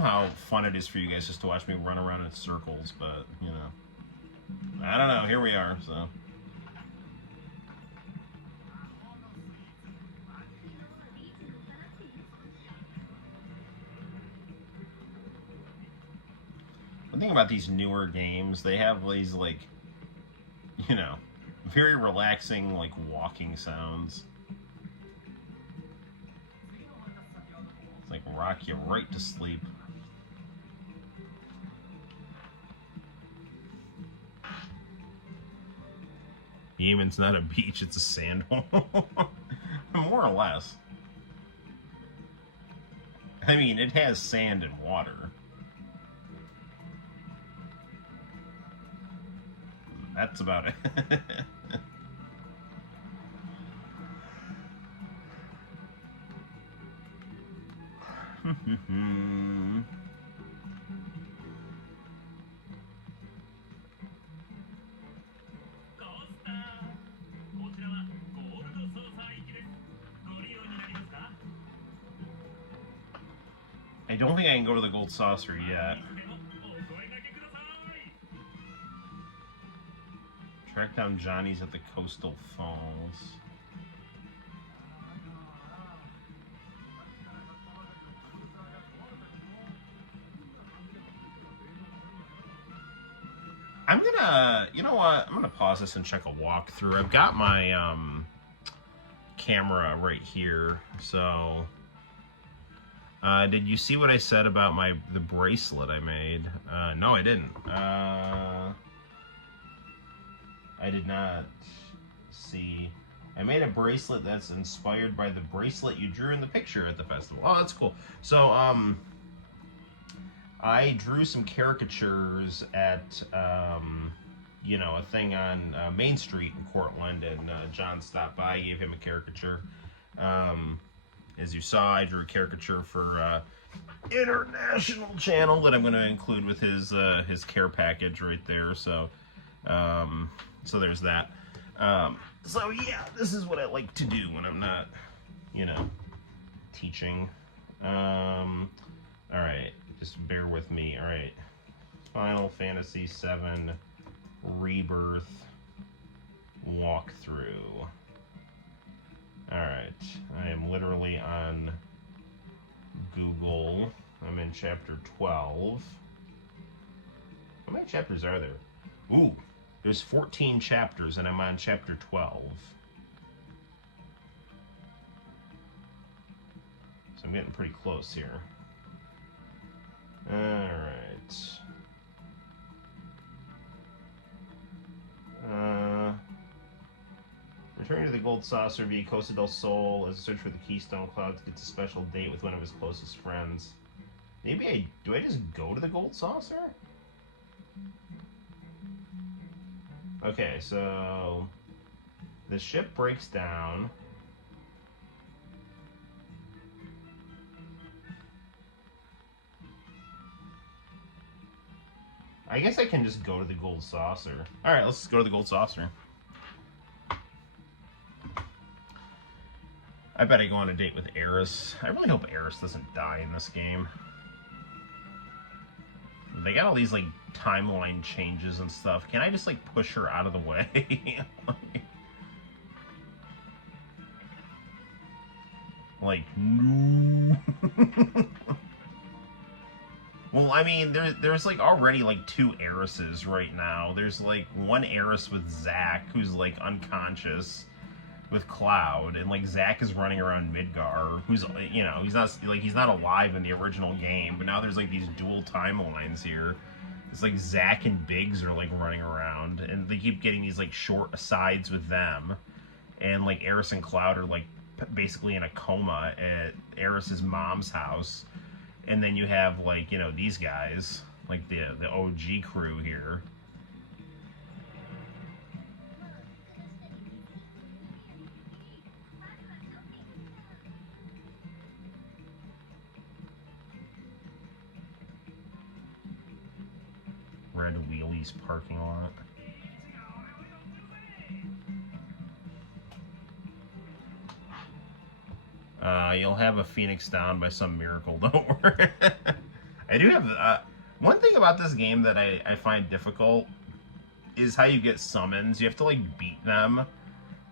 know how fun it is for you guys just to watch me run around in circles, but, you know. I don't know. Here we are, so. One thing about these newer games, they have these, like, you know, very relaxing, like, walking sounds. It's like rock you right to sleep. Yemen's not a beach, it's a sand hole. More or less. I mean, it has sand and water. That's about it. I don't think I can go to the gold saucer yet. Track down Johnny's at the Coastal Falls. I'm gonna, you know what? I'm gonna pause this and check a walkthrough. I've got my camera right here. So, did you see what I said about the bracelet I made? No, I didn't. I did not see. I made a bracelet that's inspired by the bracelet you drew in the picture at the festival. Oh, that's cool. So, I drew some caricatures at, you know, a thing on Main Street in Cortland, and John stopped by, gave him a caricature. As you saw, I drew a caricature for international channel that I'm going to include with his care package right there. So, so there's that. So yeah, this is what I like to do when I'm not, you know, teaching. All right, just bear with me. All right, Final Fantasy VII Rebirth walkthrough. All right, I am literally on Google. I'm in chapter 12. How many chapters are there? Ooh, there's 14 chapters, and I'm on chapter 12. So I'm getting pretty close here. All right. Returning to the Gold Saucer via Costa del Sol as a search for the Keystone Cloud to get a special date with one of his closest friends. Maybe do I just go to the Gold Saucer? Okay, so the ship breaks down. I guess I can just go to the Gold Saucer. Alright, let's go to the Gold Saucer. I bet I go on a date with Eris. I really hope Eris doesn't die in this game. They got all these, like, timeline changes and stuff. Can I just, like, push her out of the way? Like, no. Well, I mean, there's like already like 2 Erises right now. There's like one Eris with Zack, who's like unconscious with Cloud, and like Zack is running around Midgar, who's, you know, he's not alive in the original game, but now there's like these dual timelines here. It's like Zack and Biggs are like running around, and they keep getting these like short asides with them, and like Eris and Cloud are like basically in a coma at Eris's mom's house. And then you have, like, you know, these guys, like the OG crew here. Red Wheelies parking lot. You'll have a Phoenix down by some miracle, don't worry. I do have one thing about this game that I find difficult is how you get summons. You have to like beat them,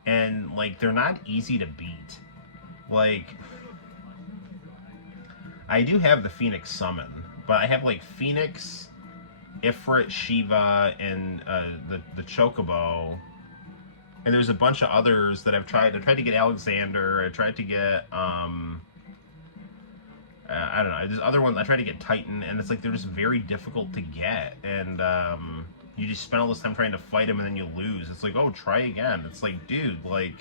and like they're not easy to beat. Like I do have the Phoenix summon, but I have like Phoenix, Ifrit, Shiva, and the Chocobo. And there's a bunch of others that I've tried. I tried to get Alexander. I tried to get I don't know. There's other ones. I tried to get Titan, and it's like they're just very difficult to get. And you just spend all this time trying to fight them, and then you lose. It's like, oh, try again. It's like, dude, like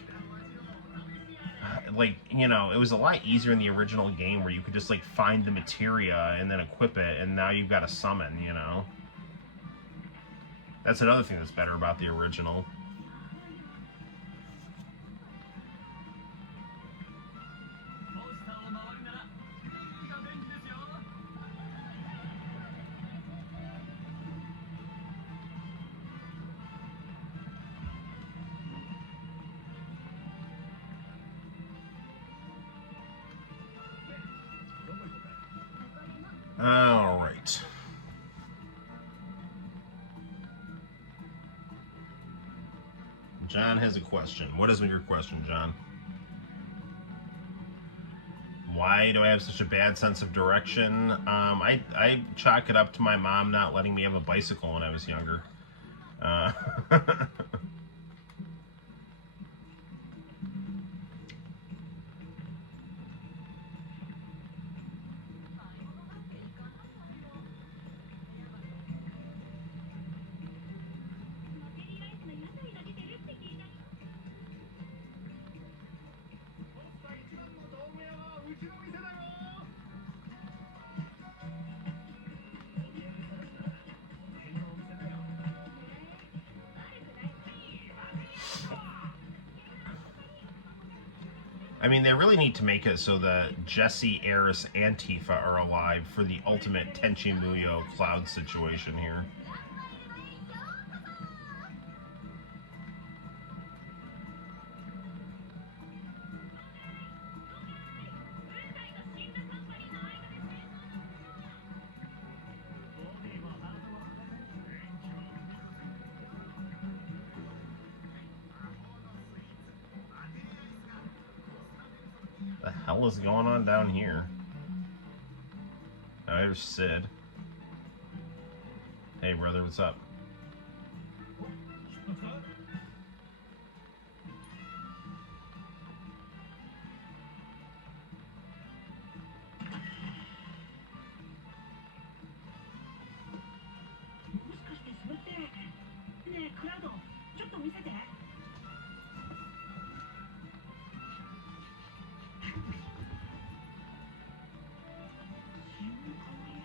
you know, it was a lot easier in the original game where you could just like find the materia and then equip it, and now you've got a summon. You know, that's another thing that's better about the original. All right. John has a question. What is your question, John? Why do I have such a bad sense of direction? I chalk it up to my mom not letting me have a bicycle when I was younger. I mean, they really need to make it so that Jesse, Eris, and Tifa are alive for the ultimate Tenchi Muyo Cloud situation here. The hell is going on down here? Oh, there's Sid. Hey, brother, what's up?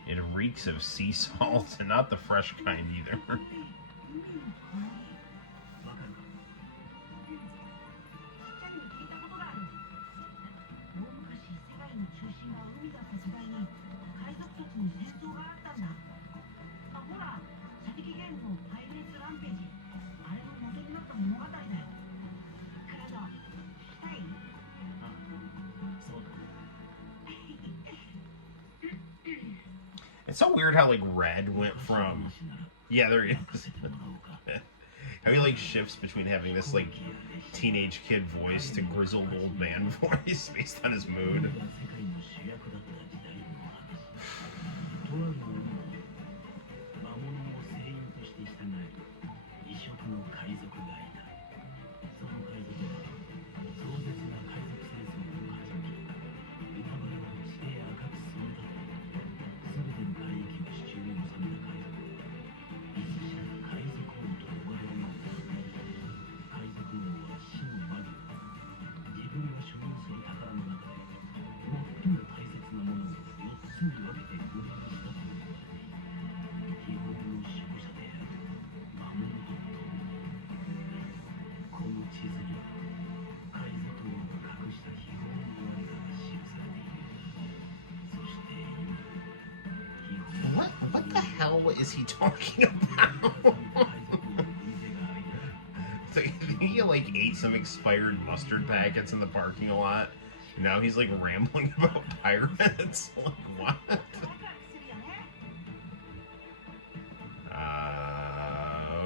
It reeks of sea salt, and not the fresh kind either. It's so weird how like Red went from, yeah, there he is. How he like shifts between having this like teenage kid voice to grizzled old man voice based on his mood. What the hell is he talking about? So he like ate some expired mustard packets in the parking lot. Now he's like rambling about pirates. Like what?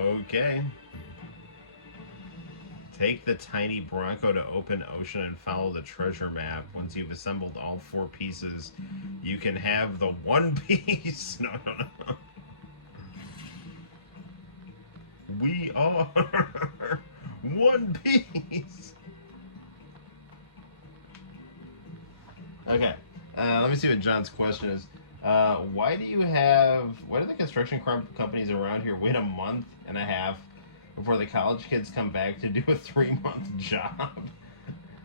Okay. Take the tiny Bronco to open ocean and follow the treasure map. Once you've assembled all 4 pieces, you can have the one piece. No. We are one piece. Okay. Let me see what John's question is. Why do the construction companies around here wait a month and a half before the college kids come back to do a 3-month job?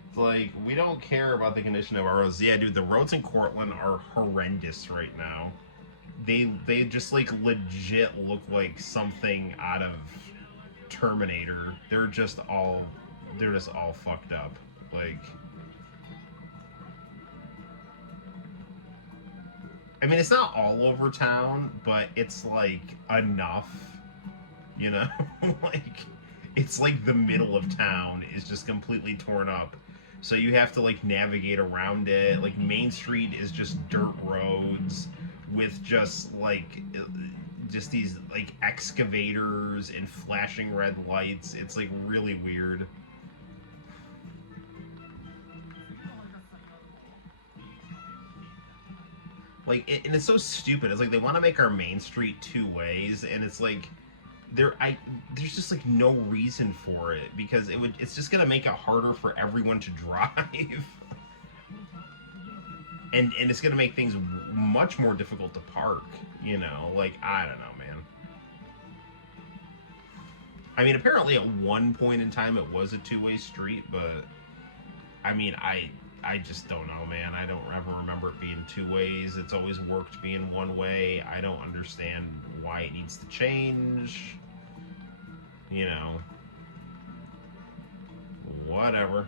It's like, we don't care about the condition of our roads. Yeah, dude, the roads in Cortland are horrendous right now. They just, like, legit look like something out of Terminator. They're just all fucked up. Like, I mean, it's not all over town, but it's, like, enough, you know? Like, it's like the middle of town is just completely torn up. So you have to, like, navigate around it. Like, Main Street is just dirt roads with just, like, just these, like, excavators and flashing red lights. It's, like, really weird. Like, and it's so stupid. It's like they want to make our Main Street 2 ways, and it's like there's just like no reason for it, because it's just gonna make it harder for everyone to drive, and it's gonna make things much more difficult to park. You know, like, I don't know, man. I mean, apparently at one point in time it was a 2-way street, but I mean, I just don't know, man. I don't ever remember it being 2 ways. It's always worked being 1 way. I don't understand why it needs to change. You know. Whatever.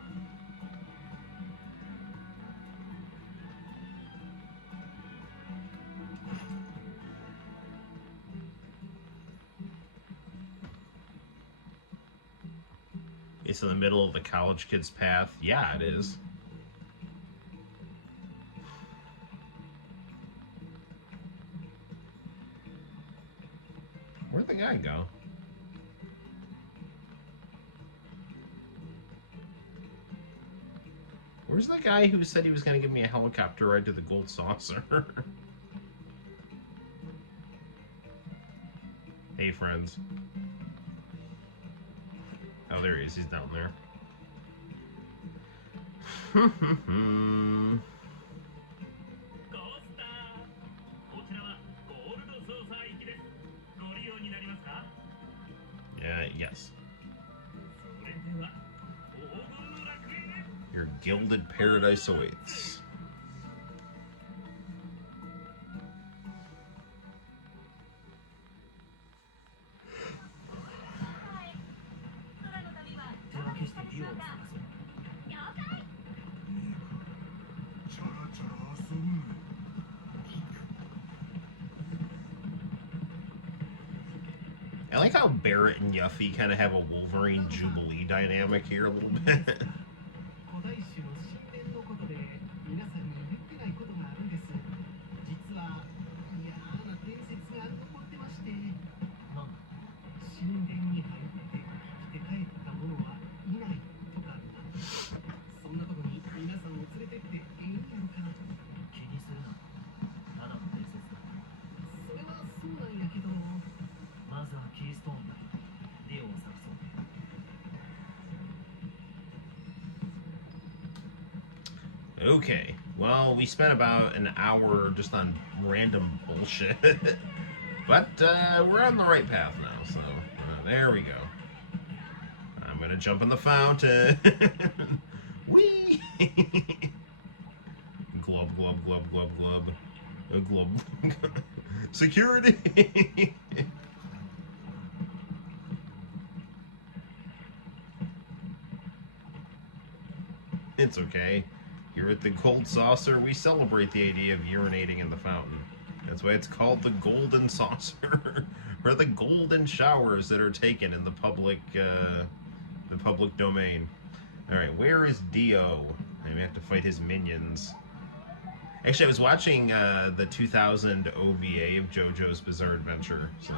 It's in the middle of the college kid's path. Yeah, it is. Where'd the guy go? Where's the guy who said he was going to give me a helicopter ride to the Gold Saucer? Hey, friends. Oh, there he is. He's down there. Yes. Your gilded paradise awaits. I like how Barrett and Yuffie kind of have a Wolverine Jubilee dynamic here a little bit. Okay, well, we spent about an hour just on random bullshit, but we're on the right path now, so there we go. I'm gonna jump in the fountain. Whee! Glub, glub, glub, glub, glub. Glub. Security! It's okay. Here at the Gold Saucer, we celebrate the idea of urinating in the fountain. That's why it's called the Golden Saucer, or the golden showers that are taken in the public domain. All right, where is Dio? I may have to fight his minions. Actually, I was watching the 2000 OVA of JoJo's Bizarre Adventure, so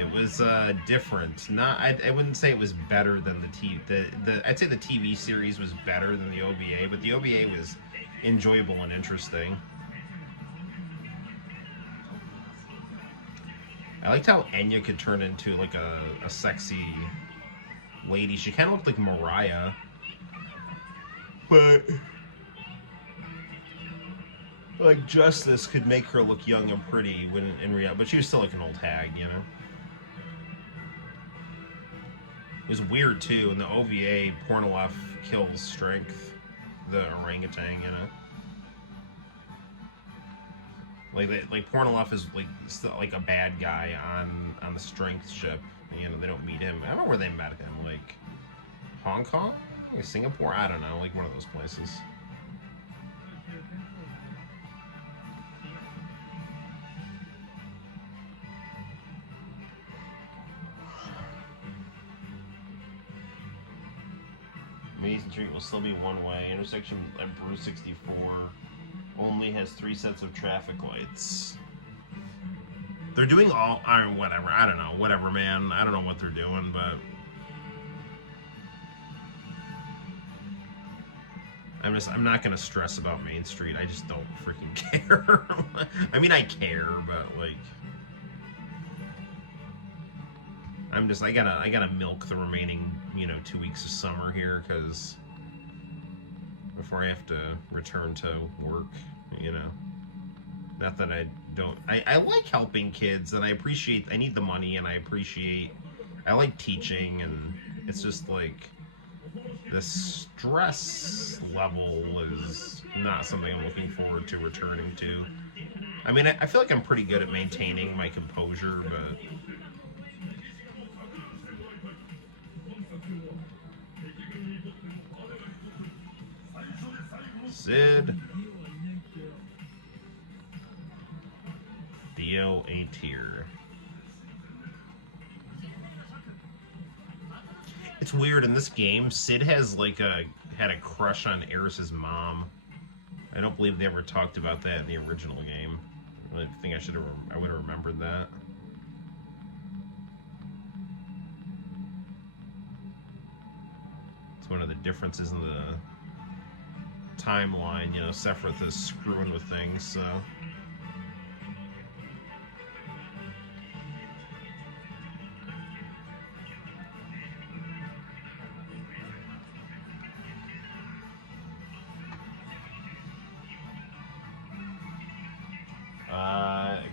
It was different. Not, I wouldn't say it was better than the I'd say the TV series was better than the OVA, but the OVA was enjoyable and interesting. I liked how Enya could turn into like a sexy lady. She kind of looked like Mariah, but like Justice could make her look young and pretty when in reality, but she was still like an old hag, you know. It was weird too. In the OVA, Pornolef kills Strength, the orangutan, you know. Like Pornolef is still like a bad guy on the Strength ship. You know, they don't meet him. I don't know where they met him. Like Hong Kong, like Singapore. I don't know. Like one of those places. Main Street will still be one way. Intersection at Bruce 64 only has 3 sets of traffic lights. They're doing all, whatever. I don't know. Whatever, man. I don't know what they're doing, but I'm not gonna stress about Main Street. I just don't freaking care. I mean, I care, but like, I gotta milk the remaining, 2 weeks of summer here, because before I have to return to work, Not that I don't, I like helping kids, and I need the money, and I like teaching, and it's just like, the stress level is not something I'm looking forward to returning to. I mean, I feel like I'm pretty good at maintaining my composure, but Sid. Theo ain't here. It's weird, in this game, Sid has had a crush on Eris's mom. I don't believe they ever talked about that in the original game. I think I would have remembered that. It's one of the differences in the timeline, Sephiroth is screwing with things, so.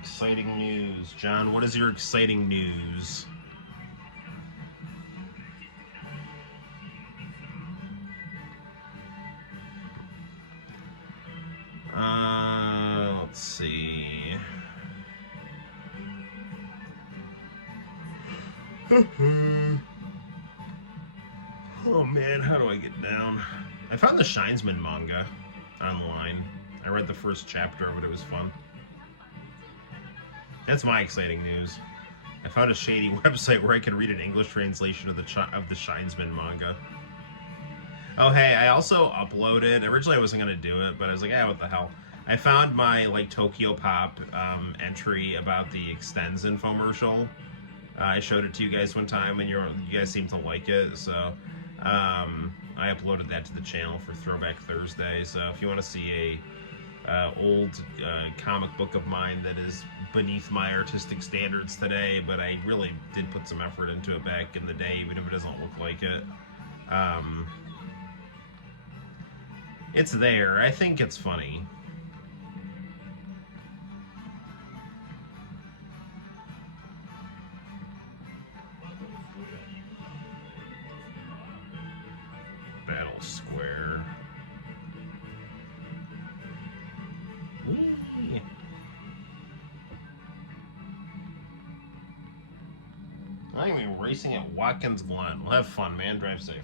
Exciting news. John, what is your exciting news? Let's see. Oh man, how do I get down? I found the Shinesman manga online. I read the first chapter of it, it was fun. That's my exciting news. I found a shady website where I can read an English translation of the Shinesman manga. Oh hey, I also uploaded, originally I wasn't going to do it, but I was like, what the hell. I found my Tokyo Pop entry about the Extends infomercial. I showed it to you guys one time, and you guys seemed to like it, so I uploaded that to the channel for Throwback Thursday. So if you want to see a old comic book of mine that is beneath my artistic standards today, but I really did put some effort into it back in the day, even if it doesn't look like it. It's there. I think it's funny. Battle Square. I'm going to be racing at Watkins Glen. We'll have fun, man. Drive safe.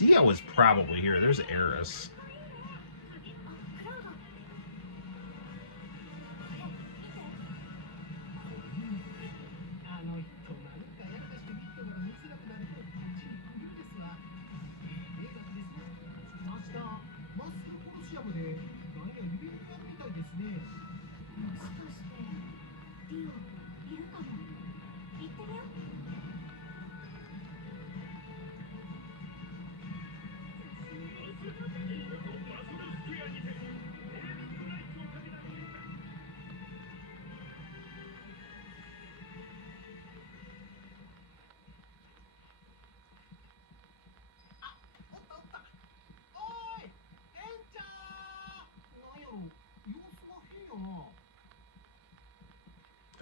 Dio is probably here. There's Eris.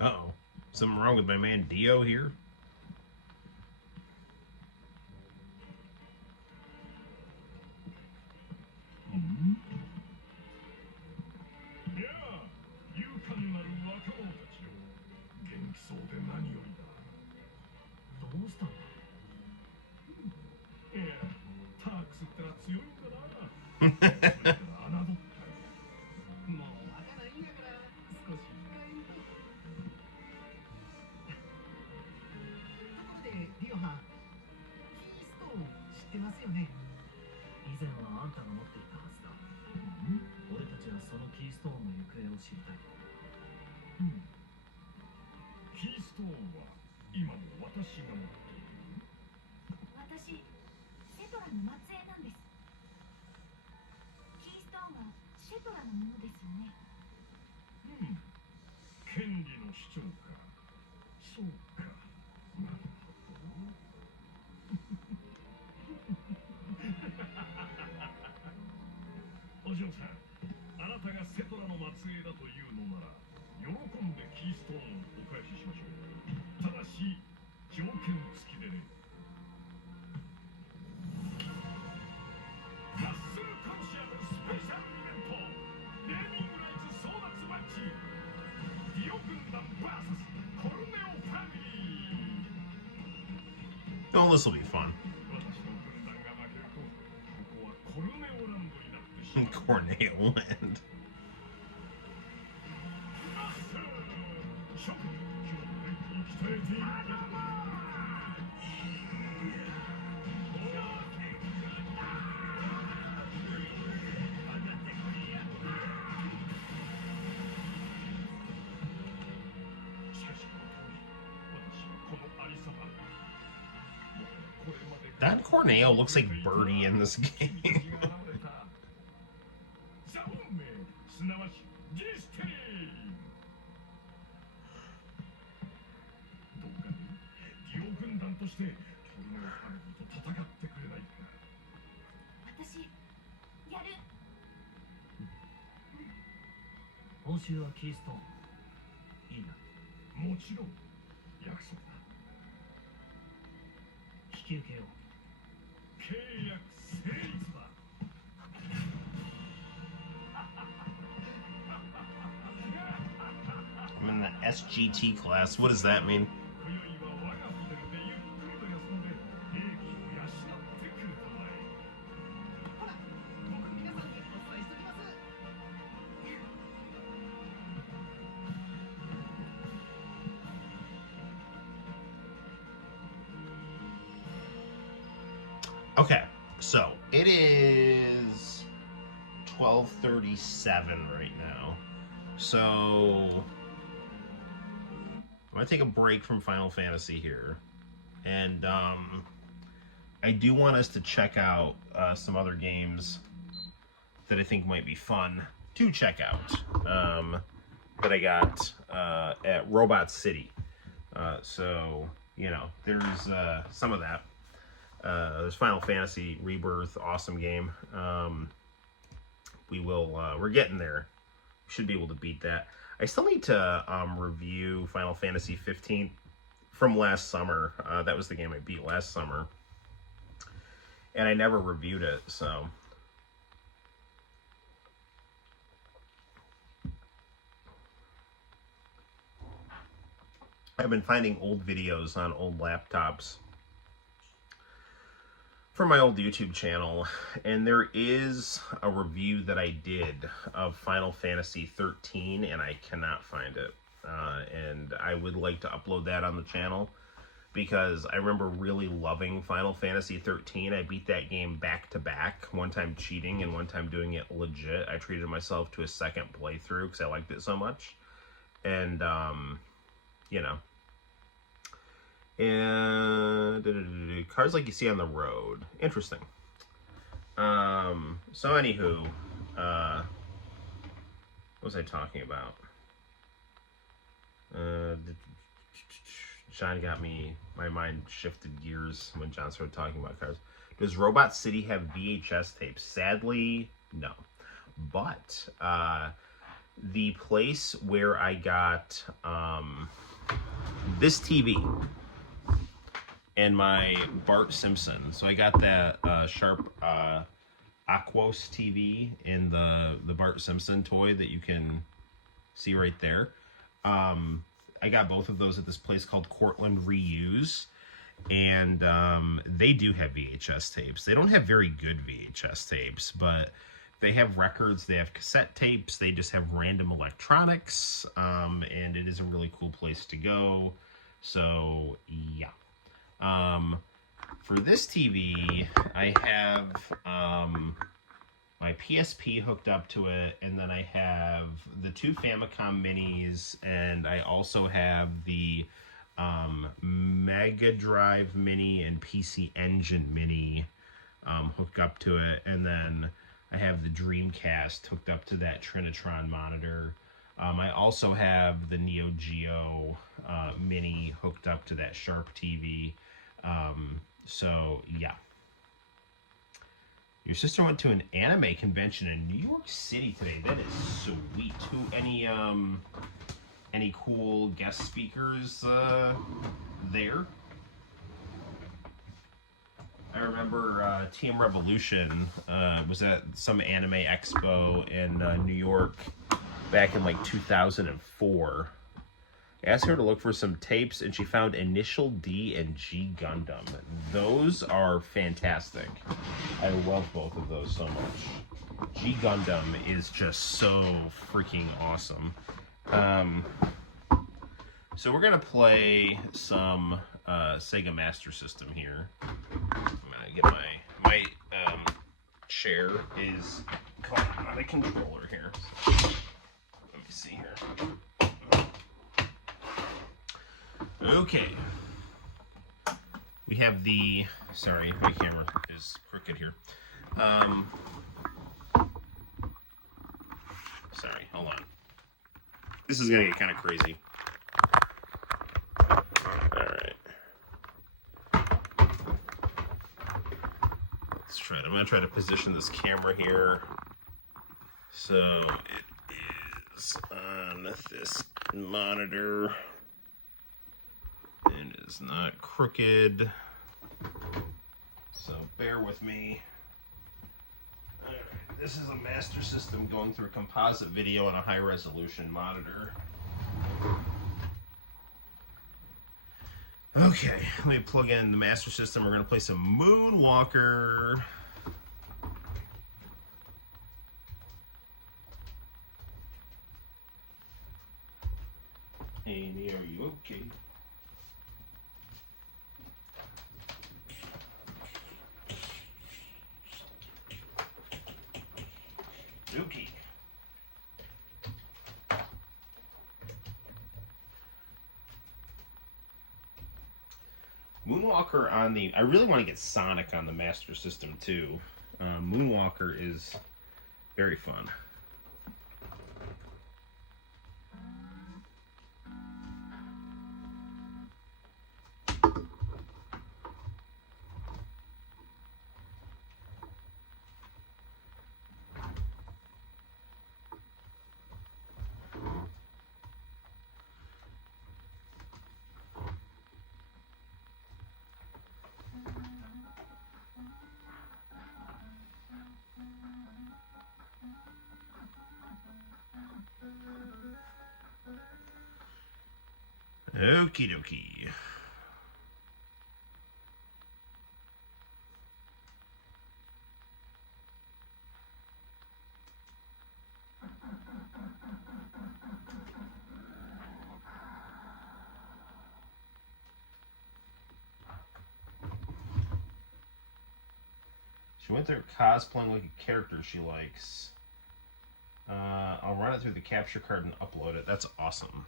Uh-oh. Something wrong with my man Dio here? Oh, this will be fun. Corneo Land. That Corneo looks like Birdie in this game. I'm in the SGT class. What does that mean? Okay, so it is 12:37 right now. So I'm gonna take a break from Final Fantasy here, and I do want us to check out some other games that I think might be fun to check out that I got at Robot City. So you know, there's some of that. There's Final Fantasy Rebirth, awesome game. We're getting there. We should be able to beat that. I still need to review Final Fantasy 15 from last summer. That was the game I beat last summer, and I never reviewed it. So I've been finding old videos on old laptops for my old YouTube channel, and there is a review that I did of Final Fantasy 13, and I cannot find it. And I would like to upload that on the channel, because I remember really loving Final Fantasy 13. I beat that game back to back, one time cheating and one time doing it legit. I treated myself to a second playthrough because I liked it so much. And, you know. And cars like you see on the road. Interesting. So anywho, what was I talking about? John got me, my mind shifted gears when John started talking about cars. Does Robot City have VHS tapes? Sadly, no. But the place where I got this TV and my Bart Simpson. So I got that Sharp Aquos TV and the Bart Simpson toy that you can see right there. I got both of those at this place called Cortland Reuse, and they do have VHS tapes. They don't have very good VHS tapes, but they have records, they have cassette tapes, they just have random electronics, and it is a really cool place to go. So, yeah. For this TV, I have my PSP hooked up to it, and then I have the 2 Famicom Minis, and I also have the Mega Drive Mini and PC Engine Mini hooked up to it, and then I have the Dreamcast hooked up to that Trinitron monitor. I also have the Neo Geo Mini hooked up to that Sharp TV. So, yeah. Your sister went to an anime convention in New York City today. That is sweet. Any cool guest speakers there? I remember Team Revolution was at some anime expo in New York back in like 2004. I asked her to look for some tapes, and she found Initial D and G Gundam. Those are fantastic. I love both of those so much. G Gundam is just so freaking awesome. So we're gonna play some Sega Master System here. I'm gonna get my chair is caught on a controller here. Let me see here. Okay. We have the... Sorry, my camera is crooked here. Sorry, hold on. This is going to get kind of crazy. Alright. Let's try it. I'm going to try to position this camera here. So, it is on this monitor. And it is not crooked, so bear with me. Alright, this is a Master System going through a composite video on a high-resolution monitor. Okay, let me plug in the Master System. We're going to play some Moonwalker. Amy, are you okay? Okay. Moonwalker on the... I really want to get Sonic on the Master System too. Moonwalker is very fun. Okie dokie. She went there cosplaying like a character she likes. I'll run it through the capture card and upload it. That's awesome.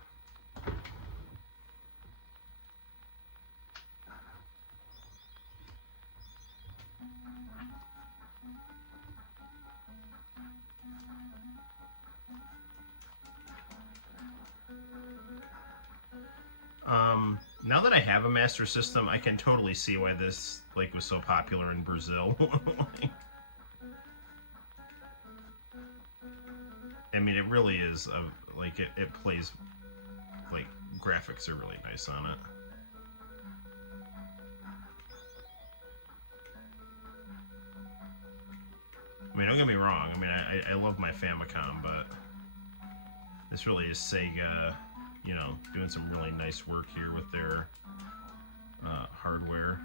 Now that I have a Master System, I can totally see why this like was so popular in Brazil. I mean, it really is like it plays like graphics are really nice on it. I mean, don't get me wrong. I mean, I love my Famicom, but this really is Sega, you know, doing some really nice work here with their hardware.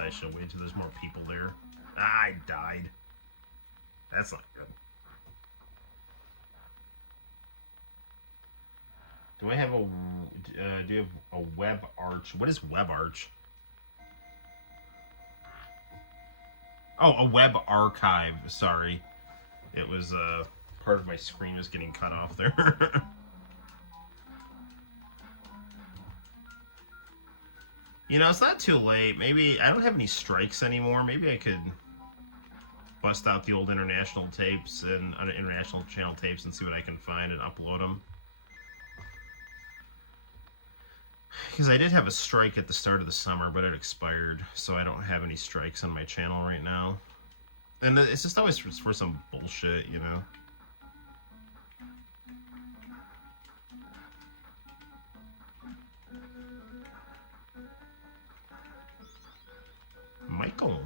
I should wait until there's more people there. I died. That's not good. Do I have a... do you have a web arch? What is web arch? Oh, a web archive. Sorry. It was, part of my screen was getting cut off there. You know, it's not too late. Maybe I don't have any strikes anymore. Maybe I could bust out the old international tapes and international channel tapes and see what I can find and upload them. Because I did have a strike at the start of the summer, but it expired, so I don't have any strikes on my channel right now. And it's just always for some bullshit, you know? Michael.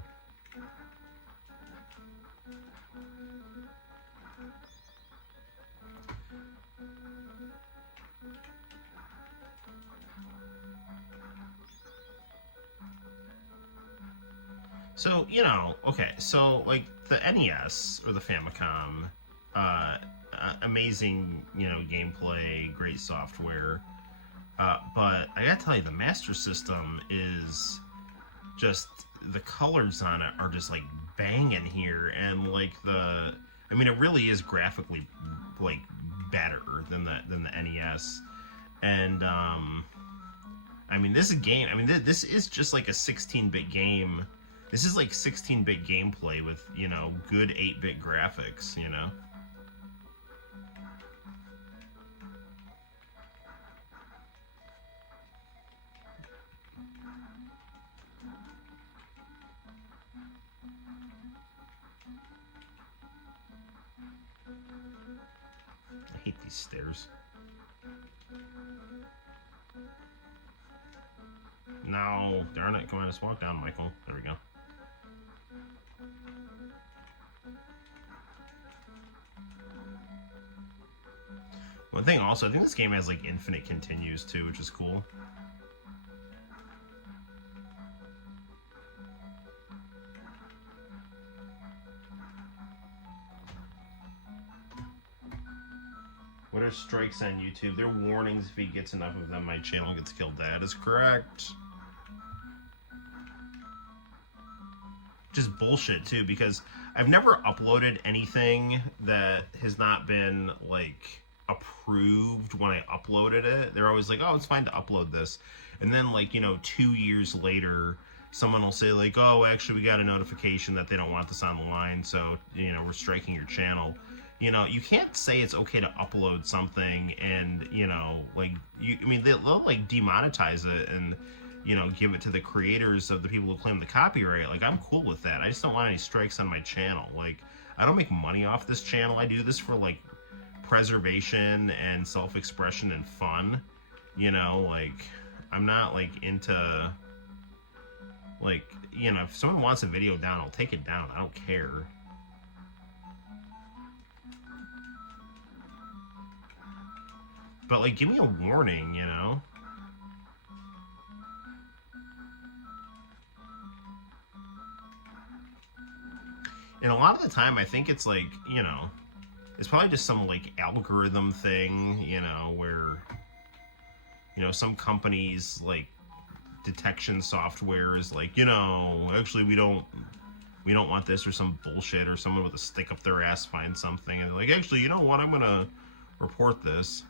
So, you know, okay, so, like, the NES, or the Famicom, amazing, you know, gameplay, great software, but I gotta tell you, the Master System is just... the colors on it are just like banging here, and like I mean, it really is graphically like better than the NES. And I mean, this game, I mean, this is just like a 16-bit game. This is like 16-bit gameplay with, you know, good 8-bit graphics, you know. I hate these stairs. No, darn it. Come on, just walk down, Michael. There we go. One thing also, I think this game has like infinite continues too, which is cool. What are strikes on YouTube? They're warnings. If he gets enough of them, my channel gets killed. That is correct. Just bullshit too, because I've never uploaded anything that has not been like approved when I uploaded it. They're always like, oh, it's fine to upload this. And then like, you know, 2 years later, someone will say like, oh, actually we got a notification that they don't want this on the line, so, you know, we're striking your channel. You know, you can't say it's okay to upload something and, you know, like, I mean, they'll like demonetize it, and you know, give it to the creators of the people who claim the copyright, like, I'm cool with that. I just don't want any strikes on my channel. Like, I don't make money off this channel. I do this for, like, preservation and self-expression and fun. You know, like, I'm not, like, into, like, you know, if someone wants a video down, I'll take it down. I don't care. But, like, give me a warning, you know? And a lot of the time, I think it's like, you know, it's probably just some, like, algorithm thing, you know, where, you know, some companies, like, detection software is like, you know, actually we don't want this, or some bullshit, or someone with a stick up their ass finds something, and they're like, actually, you know what, I'm gonna report this.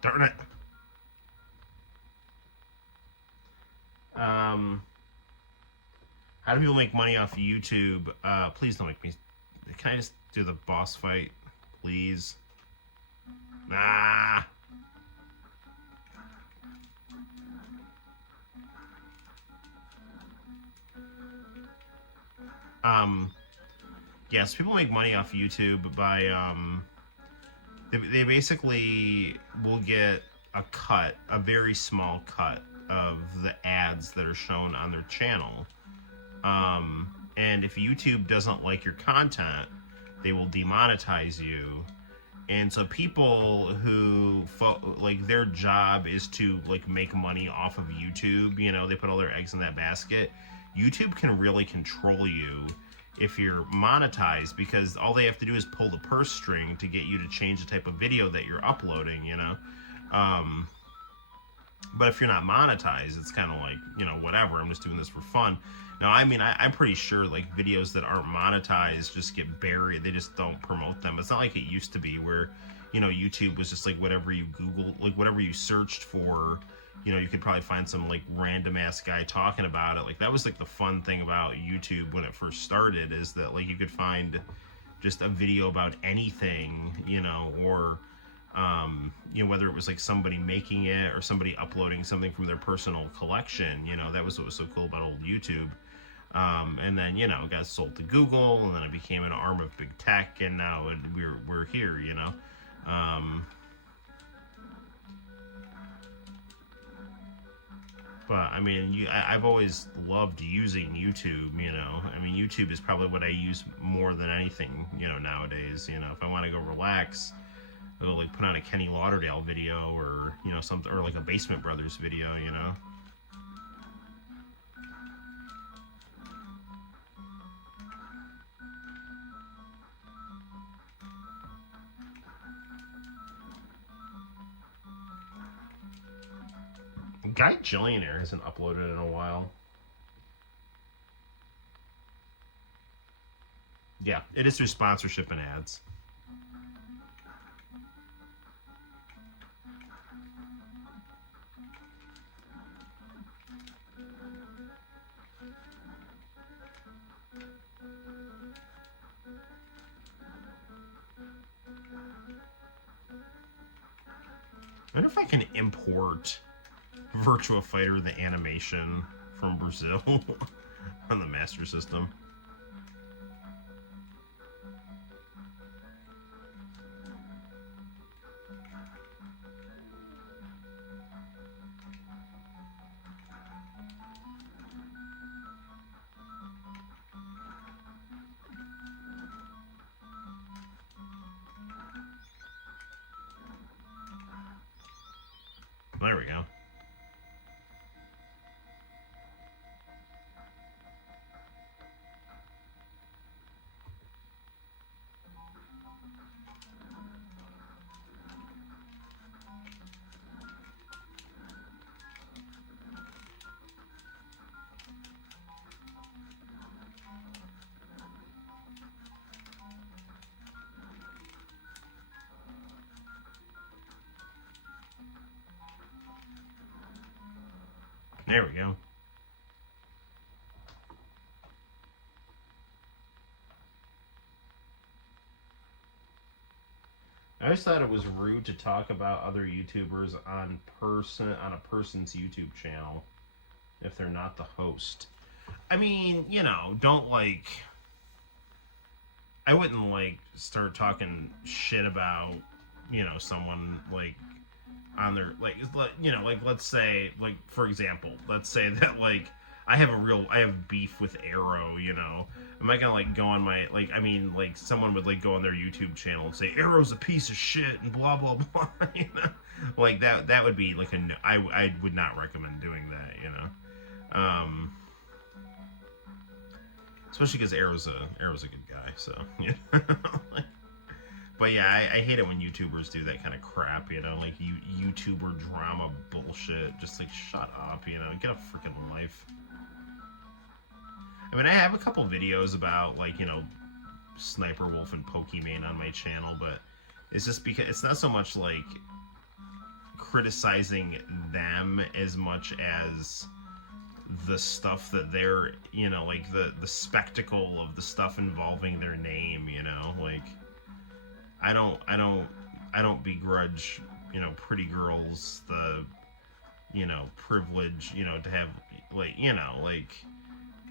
Darn it. How do people make money off of YouTube? Please don't make me... Can I just do the boss fight? Please? Ah! Yes, people make money off YouTube by, they basically will get a cut, a very small cut of the ads that are shown on their channel. And if YouTube doesn't like your content, they will demonetize you. And so people who, like, their job is to, like, make money off of YouTube, you know, they put all their eggs in that basket. YouTube can really control you if you're monetized, because all they have to do is pull the purse string to get you to change the type of video that you're uploading, you know. But if you're not monetized, it's kind of like, you know, whatever, I'm just doing this for fun. Now, I mean, I'm pretty sure, like, videos that aren't monetized just get buried. They just don't promote them. It's not like it used to be where, you know, YouTube was just like whatever you Google, like whatever you searched for, you know, you could probably find some, like, random-ass guy talking about it. Like, that was, like, the fun thing about YouTube when it first started, is that, like, you could find just a video about anything, you know, or... you know, whether it was like somebody making it or somebody uploading something from their personal collection, you know, that was what was so cool about old YouTube. And then, you know, it got sold to Google, and then it became an arm of big tech, and now we're here, you know. But I mean, I've always loved using YouTube, you know. I mean, YouTube is probably what I use more than anything, you know, nowadays. You know, if I want to go relax, I'll, like, put on a Kenny Lauderdale video, or, you know, something, or like a Basement Brothers video, you know. Guy Jillionaire hasn't uploaded in a while. Yeah, it is through sponsorship and ads. I wonder if I can import Virtua Fighter, the animation, from Brazil on the Master System. There we go. There we go. I always thought it was rude to talk about other YouTubers on a person's YouTube channel if they're not the host. I mean, you know, don't like. I wouldn't like start talking shit about, you know, someone like on their like, you know, like let's say like for example, let's say that like I have beef with Arrow, you know. Am I gonna like go on my like I mean like someone would like go on their YouTube channel and say Arrow's a piece of shit and blah blah blah, you know? Like that would be like I would not recommend doing that, you know. Especially because Arrow's a good guy, so you know. But yeah, I hate it when YouTubers do that kind of crap, you know, like YouTuber drama bullshit. Just like shut up, you know, get a freaking life. I mean, I have a couple videos about like, you know, Sniper Wolf and Pokimane on my channel, but it's just because it's not so much like criticizing them as much as the stuff that they're, you know, like the spectacle of the stuff involving their name, you know, like I don't begrudge, you know, pretty girls the, you know, privilege, you know, to have like, you know, like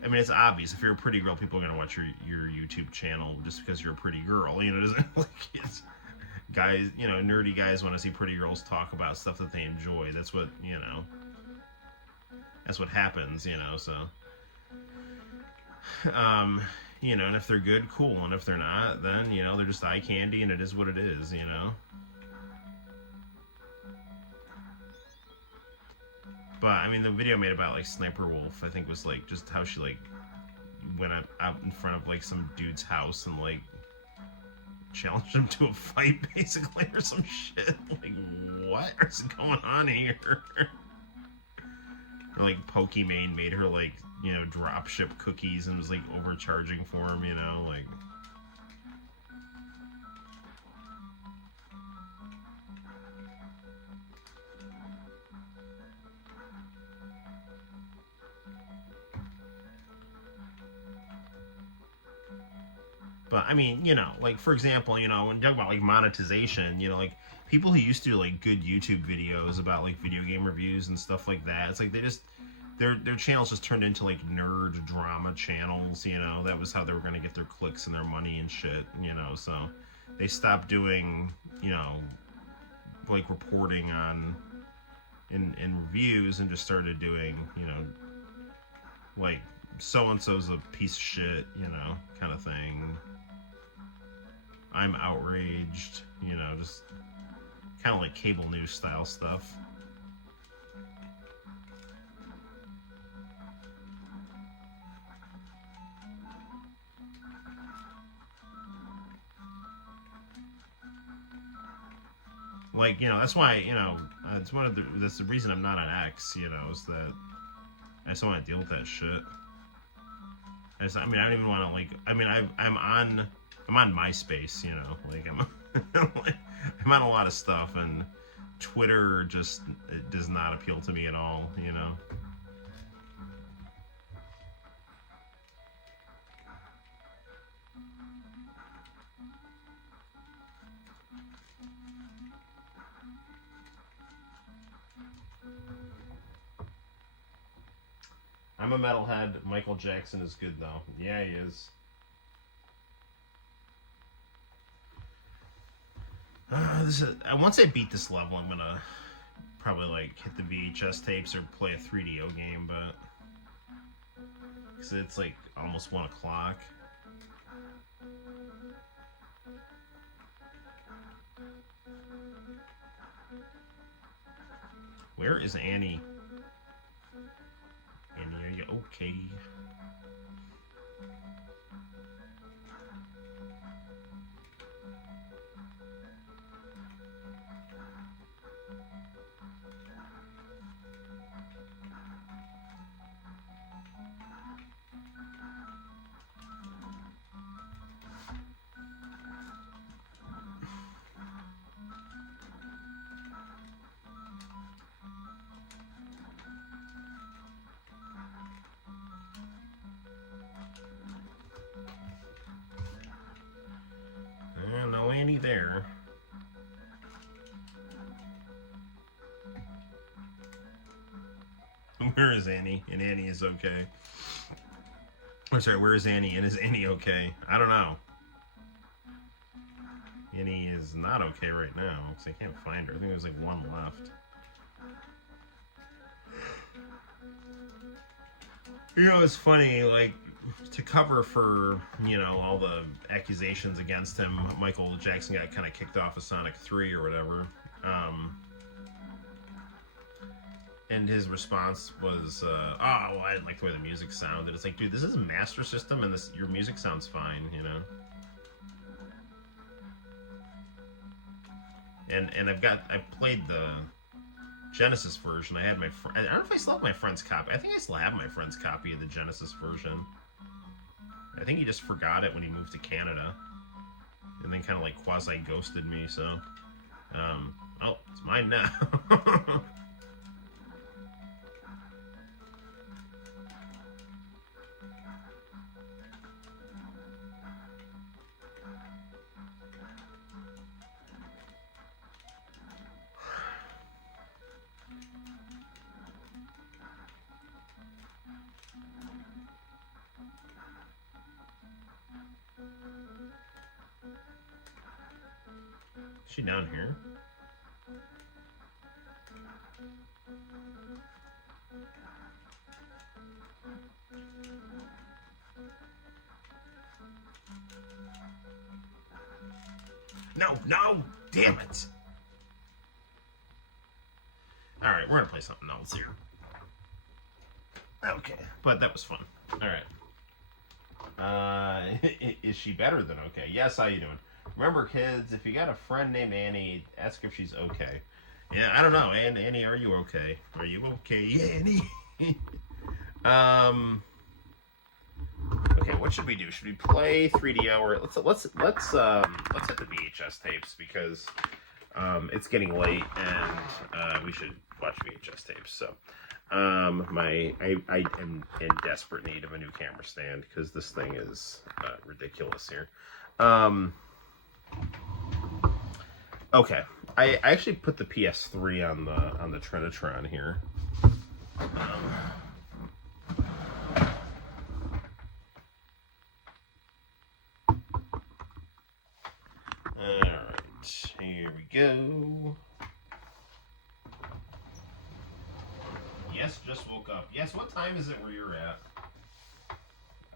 I mean, it's obvious if you're a pretty girl, people are gonna watch your YouTube channel just because you're a pretty girl, you know. Doesn't like it's guys, you know, nerdy guys want to see pretty girls talk about stuff that they enjoy. That's what, you know. That's what happens, you know. So, you know, and if they're good, cool, and if they're not, then you know they're just eye candy, and it is what it is, you know. But I mean, the video I made about like Sniper Wolf, I think was like just how she like went out in front of like some dude's house and like challenged him to a fight, basically, or some shit. Like, what is going on here? Or, like Pokimane made her like, you know, drop ship cookies and was like overcharging for him, you know, like. But I mean, you know, like for example, you know, when you talk about like monetization, you know, like people who used to do like good YouTube videos about like video game reviews and stuff like that, it's like they just their channels just turned into like nerd drama channels, you know. That was how they were gonna get their clicks and their money and shit, you know. So they stopped doing, you know, like reporting on in reviews and just started doing, you know, like so and so's a piece of shit, you know, kind of thing. I'm outraged, you know, just kind of like cable news style stuff. Like, you know, that's why, you know, it's that's the reason I'm not on X, you know, is that I just don't want to deal with that shit. I mean, I don't even want to, like, I mean, I'm on MySpace, you know, like, I'm on a lot of stuff, and Twitter just it does not appeal to me at all, you know. I'm a metalhead. Michael Jackson is good, though. Yeah, he is. Once I beat this level, I'm gonna probably like hit the VHS tapes or play a 3DO game, but because it's like almost 1 o'clock. Where is Annie? Annie, are you okay? Annie there. Where is Annie? And Annie is okay. I'm sorry, where is Annie? And is Annie okay? I don't know. Annie is not okay right now because I can't find her. I think there's like one left. You know, it's funny, like, to cover for, you know, all the accusations against him, Michael Jackson got kind of kicked off of Sonic 3 or whatever. And his response was, oh, well, I didn't like the way the music sounded. It's like, dude, this is a Master System and your music sounds fine, you know? And I've played the Genesis version. I had I don't know if I still have my friend's copy. I think I still have my friend's copy of the Genesis version. I think he just forgot it when he moved to Canada. And then kind of like quasi-ghosted me, so... oh, it's mine now. Is she down here? No! Damn it! Alright, we're gonna play something else here. Okay, but that was fun. Alright. Is she better than okay? Yes, how you doing? Remember, kids, if you got a friend named Annie, ask if she's okay. Yeah, I don't know. Annie, are you okay? Are you okay, Annie? Okay, what should we do? Should we play 3DO or let's hit the VHS tapes because it's getting late and we should watch VHS tapes. So I am in desperate need of a new camera stand because this thing is ridiculous here. Okay, I actually put the PS3 on the Trinitron here. Alright, here we go. Yes, just woke up. Yes, what time is it where you're at?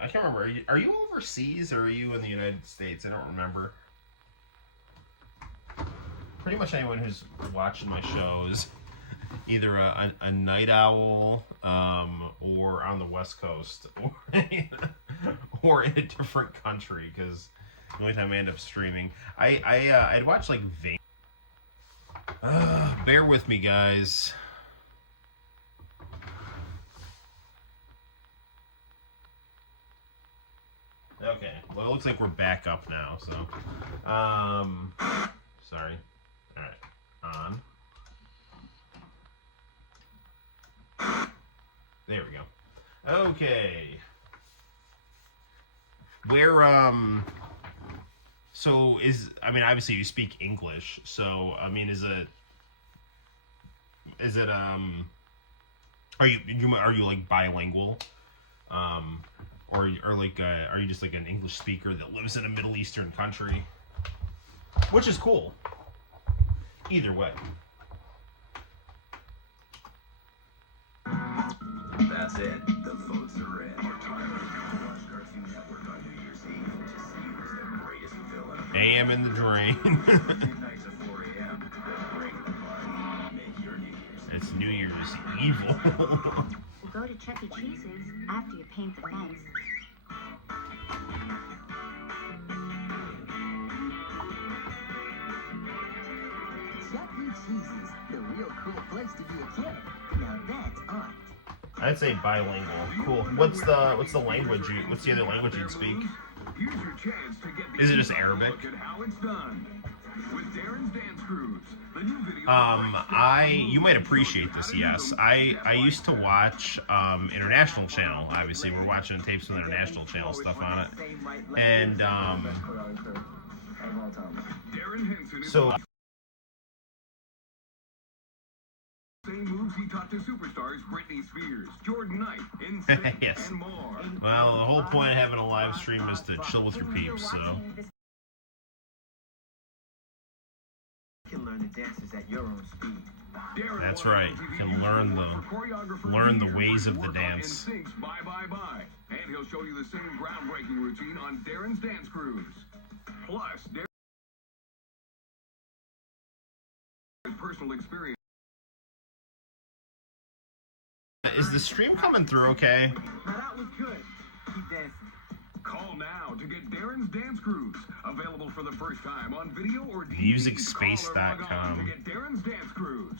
I can't remember. Are you overseas or are you in the United States? I don't remember. Pretty much anyone who's watching my shows, either a night owl or on the West Coast or in a different country, because the only time I end up streaming, I'd watch like bear with me, guys. Okay, well, it looks like we're back up now, so sorry. All right, on. There we go. Okay. Where so I mean, obviously you speak English, so I mean, is it are you like bilingual, or like are you just like an English speaker that lives in a Middle Eastern country, which is cool. Either way. That's it. The votes are in. Watch Cartoon Network on New Year's Eve to see who's the greatest villain. AM in the drain. Nights at 4 a.m. Break the party. Make your New Year's. It's New Year's Evil. We'll go to Chuck E. Cheese's after you paint the fence. Chuck E. Cheese's, the real cool place to be a kid. Now that's art. I'd say bilingual. Cool. What's the language? What's the other language you'd speak? Here's your chance to get the Is it just Arabic? Look at how it's done. With Darren's Dance Cruise, the new video. You might appreciate this. Yes, I used to watch International Channel. Obviously, we're watching tapes from International Channel stuff on it, and of all time. Darren Henson is So same moves he taught to superstars Britney Spears, Jordan Knight, NSYNC, Yes. and more. well, the whole point of having a live stream is to chill with your peeps, so You can learn the dances at your own speed. Darren That's won right. MTV You can Music learn Award the- for choreographer learn the year. ways of the Work on dance. NSYNC's Bye Bye Bye. And he'll show you the same groundbreaking routine on Darren's Dance Cruise. Plus, Darren's personal experience. is the stream coming through okay? Now that was good. Keep dancing. Call now to get Darren's Dance Cruise. Available for the first time on video or DVD. MusicSpace.com. Call or log on to get Darren's Dance Cruise.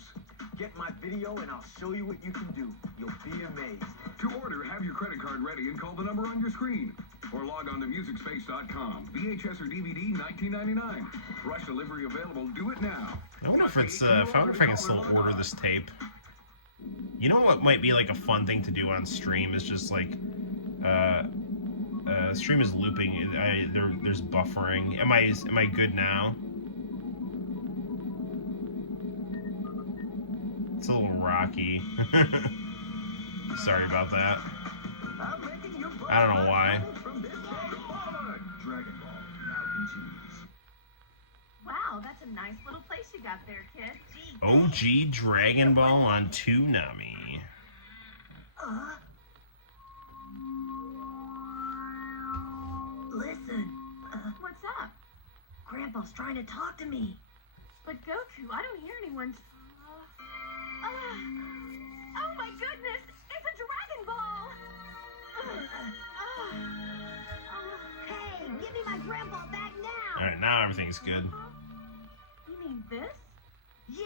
Get my video and I'll show you what you can do. You'll be amazed. To order, have your credit card ready and call the number on your screen. Or log on to MusicSpace.com. VHS or DVD, $19.99. Rush delivery available. Do it now. I wonder if it's I wonder if I can still order this tape. You know what might be like a fun thing to do on stream is just like stream is looping. There's buffering. Am I good now? It's a little rocky. Sorry about that. I don't know why. Dragon Ball, now in cheese. Wow, that's a nice little place you got there, kid. Gee, OG Dragon Ball on Toonami. Listen, what's up? Grandpa's trying to talk to me. But Goku, I don't hear anyone's... oh my goodness! It's a Dragon Ball! Hey, give me my grandpa back now! Alright, now everything's good. You mean this? Yeah,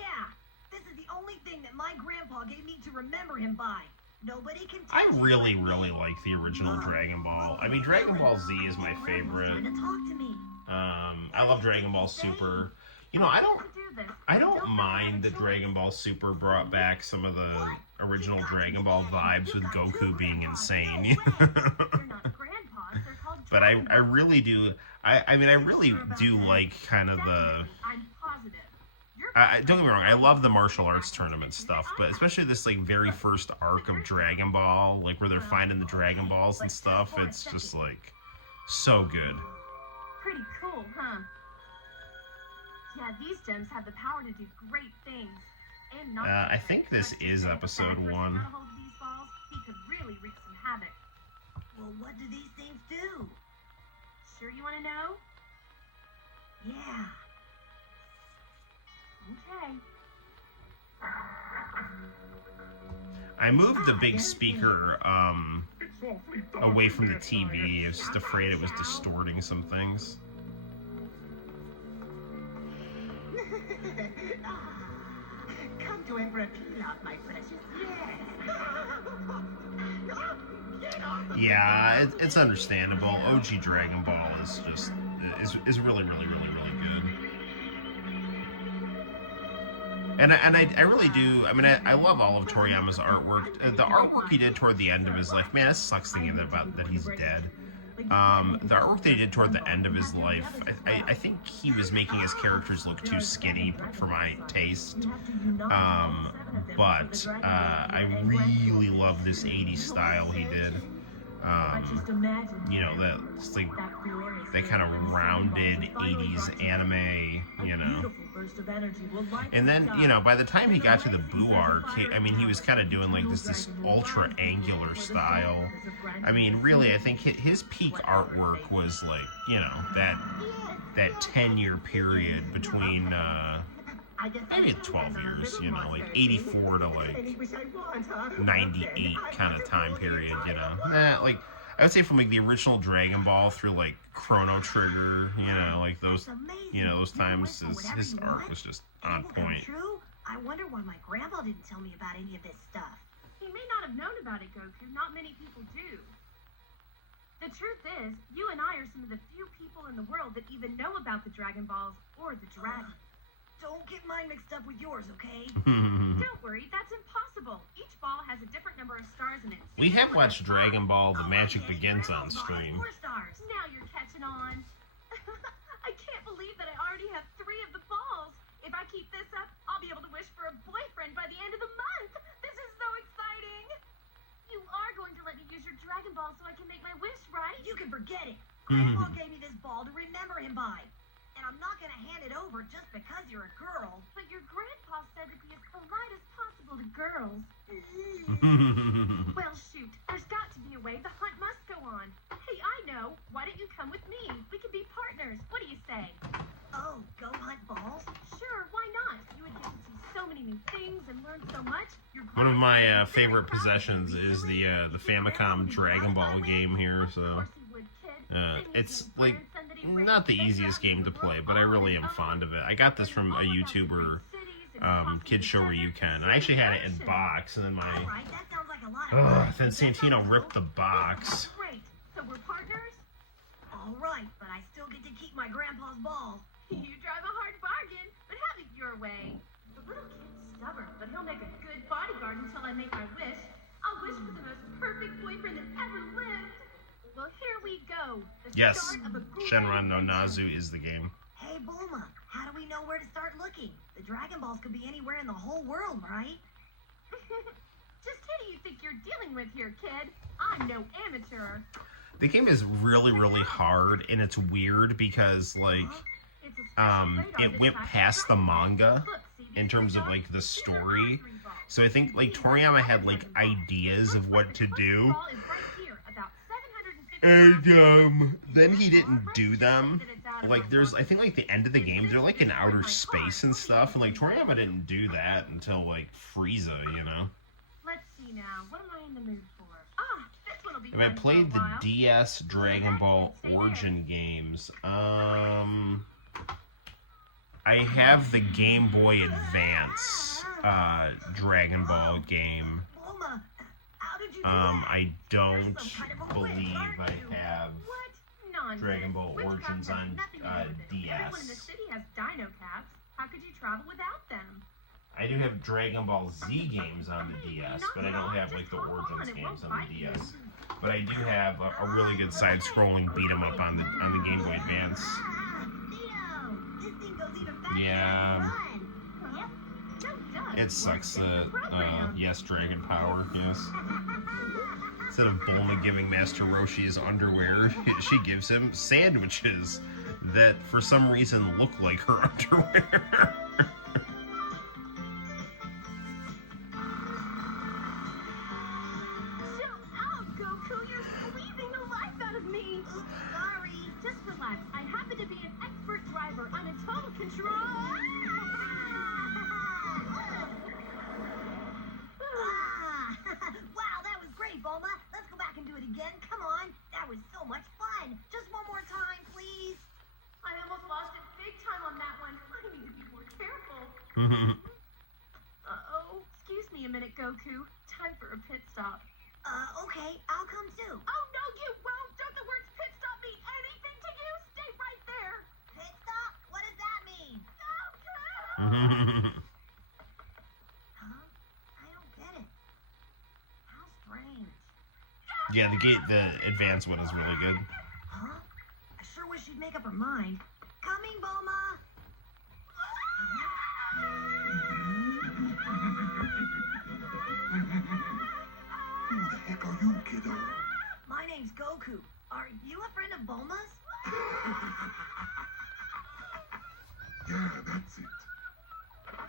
this is the only thing that my grandpa gave me to remember him by. Nobody can I tell really like the original Dragon Ball. I mean, Dragon Ball Z is my favorite. Trying to talk to me. I love Dragon Ball Super. You know, I don't mind that Dragon Ball Super brought back some of the original Dragon Ball vibes with Goku being insane. They're not grandpas, they're called But Dragon I Balls. really do. I mean, I really do like kind of the. Definitely, I'm positive. You're Don't get me wrong, I love the martial arts tournament stuff, but especially this like very first arc of Dragon Ball, like where they're finding the Dragon Balls and stuff. It's just like so good. pretty cool, huh? Yeah, these gems have the power to do great things. And not I think this is episode 1. How to hold these balls, he could really wreak some havoc. Well, what do these things do? Sure you want to know? Yeah. Okay. I moved the big speaker away from the TV. I was just afraid it was distorting some things. Come to Emperor Pilaf, my precious. Yes. Yeah, it's understandable. OG Dragon Ball is just is really good. And I really do. I mean, I love all of Toriyama's artwork. The artwork he did toward the end of his life, man, it sucks thinking about that he's dead. The artwork that he did toward the end of his life, I think he was making his characters look too skinny for my taste. But I really love this 80s style he did. You know, that's like that kind of rounded 80s anime, you know. And then, you know, by the time he got to the Boo arc, he was kind of doing like this ultra angular style. I mean, really, I think his peak artwork was like, you know, that 10-year period between maybe 12 years, you know, like 84 to like 98 kind of time period, you know. Like I would say from like the original Dragon Ball through like Chrono Trigger, you know, like those, you know, those times his art was just on point. True? I wonder why my grandpa didn't tell me about any of this stuff. He may not have known about it, Goku. Not many people do. The truth is, you and I are some of the few people in the world that even know about the Dragon Balls or the dragon. Don't get mine mixed up with yours, okay? Don't worry, that's impossible. Each ball has a different number of stars in it. We have watched Dragon Ball The Magic Begins on stream. 4 stars. Now you're catching on. I can't believe can forget it. Grandpa gave me this ball to remember him by. And I'm not gonna hand it over just because you're a girl. But your grandpa said to be as polite as possible to girls. Well, shoot. There's got to be a way. The hunt must go on. Hey, I know. Why don't you come with me? We could be partners. What do you say? Oh, go hunt balls? Sure, why not? You would get to see so many new things and learn so much. One of my favorite possessions is the Famicom Dragon Ball game here, so it's like not the easiest game to play, but I really am fond of it. I got this from a YouTuber, Kid Show Where You Can. I actually had it in box, and then Alright, that sounds like a lot. then Santino ripped the box. Great. So we're partners? Alright, but I still get to keep my grandpa's ball. You drive a hard bargain, but have it your way. The little kid's stubborn, but he'll make a good bodyguard until I make my wish. I'll wish for the most perfect boyfriend that ever lived. Well, here we go. The Yes, start of a great Shenron no adventure. Nazu is the game. Hey, Bulma, how do we know where to start looking? The Dragon Balls could be anywhere in the whole world, right? Just who do you think you're dealing with here, kid? I'm no amateur. The game is really, really hard, and it's weird because, like, It's a special radar it that went tracks past the Dragon Balls. manga Look, see in these terms of, radars? like, the These are story. artery balls. So I think, like, Toriyama had, like, ideas of what to do, Ball is right here, about 750 and, then he didn't do them. Like, there's, I think, like, the end of the game, they're, like, in outer space and stuff, and, like, Toriyama didn't do that until, like, Frieza, you know? Let's see now. What am I in the mood for? Ah, this one will be And I fun for played a the while. DS Dragon Ball Origin games. I have the Game Boy Advance Dragon Ball game. Bulma, how did you do that? I don't You're some kind of a witch, believe aren't I you? have. What? Nonsense. Dragon Ball Witchcraft Origins has on, nothing to do with it. DS. Everyone in the city has dino caps. How could you travel without them? I do have Dragon Ball Z games on the DS, but I don't have like the Origins games on the DS. But I do have a really good side-scrolling beat 'em up on the Game Boy Advance. Neo, this thing goes even faster Yeah. than run. Yep. So does It sucks that program. yes, Dragon Power, yes. Instead of Bulma giving Master Roshi his underwear, she gives him sandwiches that for some reason look like her underwear. Chill out, Goku. You're squeezing the life out of me. Oops, sorry. Just relax. I happen to be an expert driver. I'm in total control. Ah, wow, that was great, Bulma. Let's go back and do it again. Come on. That was so much fun. Just one more time, please. I almost lost it big time on that one. I need to be more careful. Uh-oh. Excuse me a minute, Goku. Time for a pit stop. Okay, I'll come too. Oh, no, you won't. Don't the words pit stop mean anything to you? Stay right there. Pit stop? What does that mean? Goku! Huh? I don't get it. How strange. Yeah, the advanced one is really good. Huh? I sure wish she'd make up her mind. Coming, Bulma! Who the heck are you, kiddo? My name's Goku. Are you a friend of Bulma's? Yeah, that's it.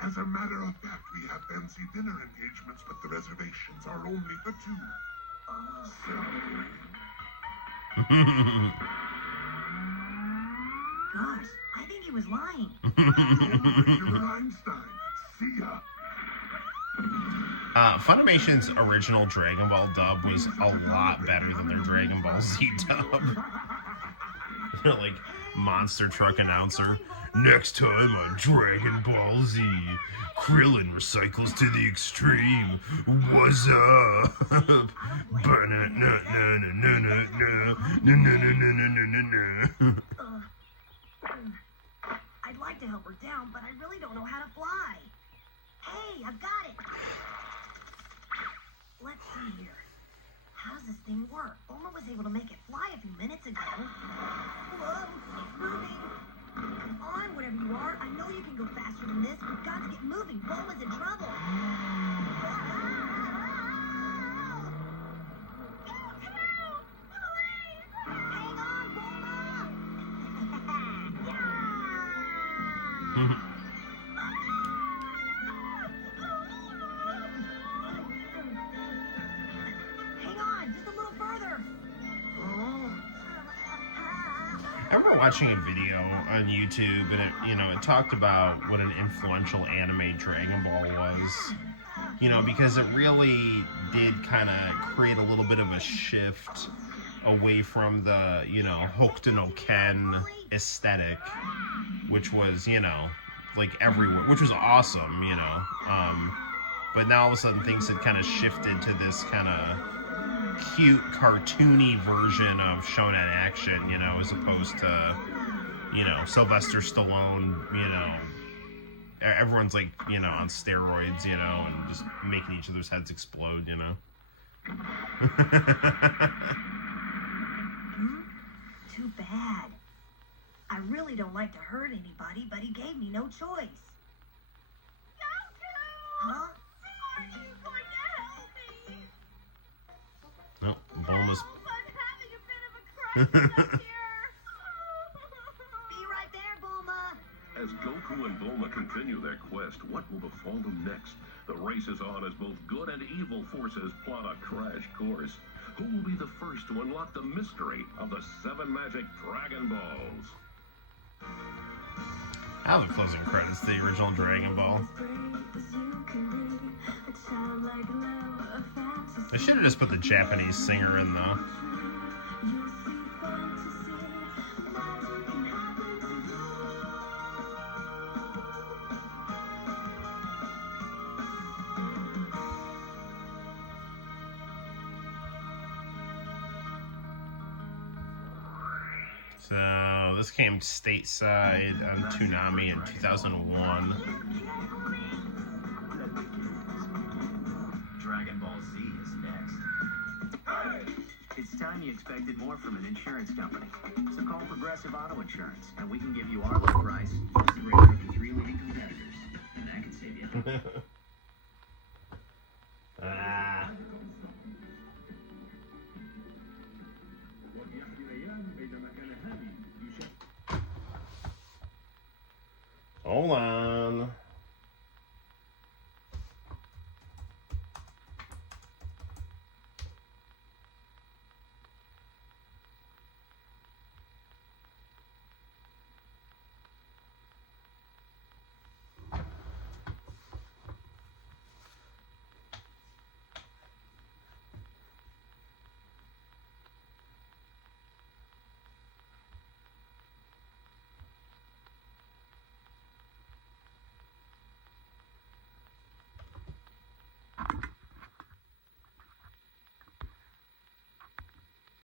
As a matter of fact, we have fancy dinner engagements, but the reservations are only for two. Sorry. Gosh, I think he was lying. Regular Einstein. See ya. Funimation's original Dragon Ball dub was a lot better than their Dragon Ball Z dub. They're like monster truck announcer. Next time on Dragon Ball Z, Krillin recycles to the extreme. What's up? I'd like to help her down, but I really don't know how to fly. Hey, I've got it. Let's see here. How does this thing work? Bulma was able to make it fly a few minutes ago. Whoa, it's moving. Come on, whatever you are. I know you can go faster than this. We've got to get moving. Bulma's in trouble. Hang I remember watching a video on YouTube, and it talked about what an influential anime Dragon Ball was. Because it really did kind of create a little bit of a shift away from the, Hokuto no Ken aesthetic, which was, like everywhere, which was awesome, but now all of a sudden things had kind of shifted to this kind of cute, cartoony version of shonen action, as opposed to, Sylvester Stallone, everyone's like, on steroids, and just making each other's heads explode, Too bad. I really don't like to hurt anybody, but he gave me no choice. Goku! Huh? Are you going to help me? Oh, Bulma's... I'm having a bit of a crisis up here. Be right there, Bulma. As Goku and Bulma continue their quest, what will befall them next? The race is on as both good and evil forces plot a crash course. Who will be the first to unlock the mystery of the 7 magic Dragon Balls? I love the closing credits to the original Dragon Ball. They should have just put the Japanese singer in, though. So, this came stateside on Toonami in 2001. Dragon Ball Z is next. It's time you expected more from an insurance company. So call Progressive Auto Insurance, and we can give you our low price, plus a rating of the 3 leading competitors. And that can save you. Hold on.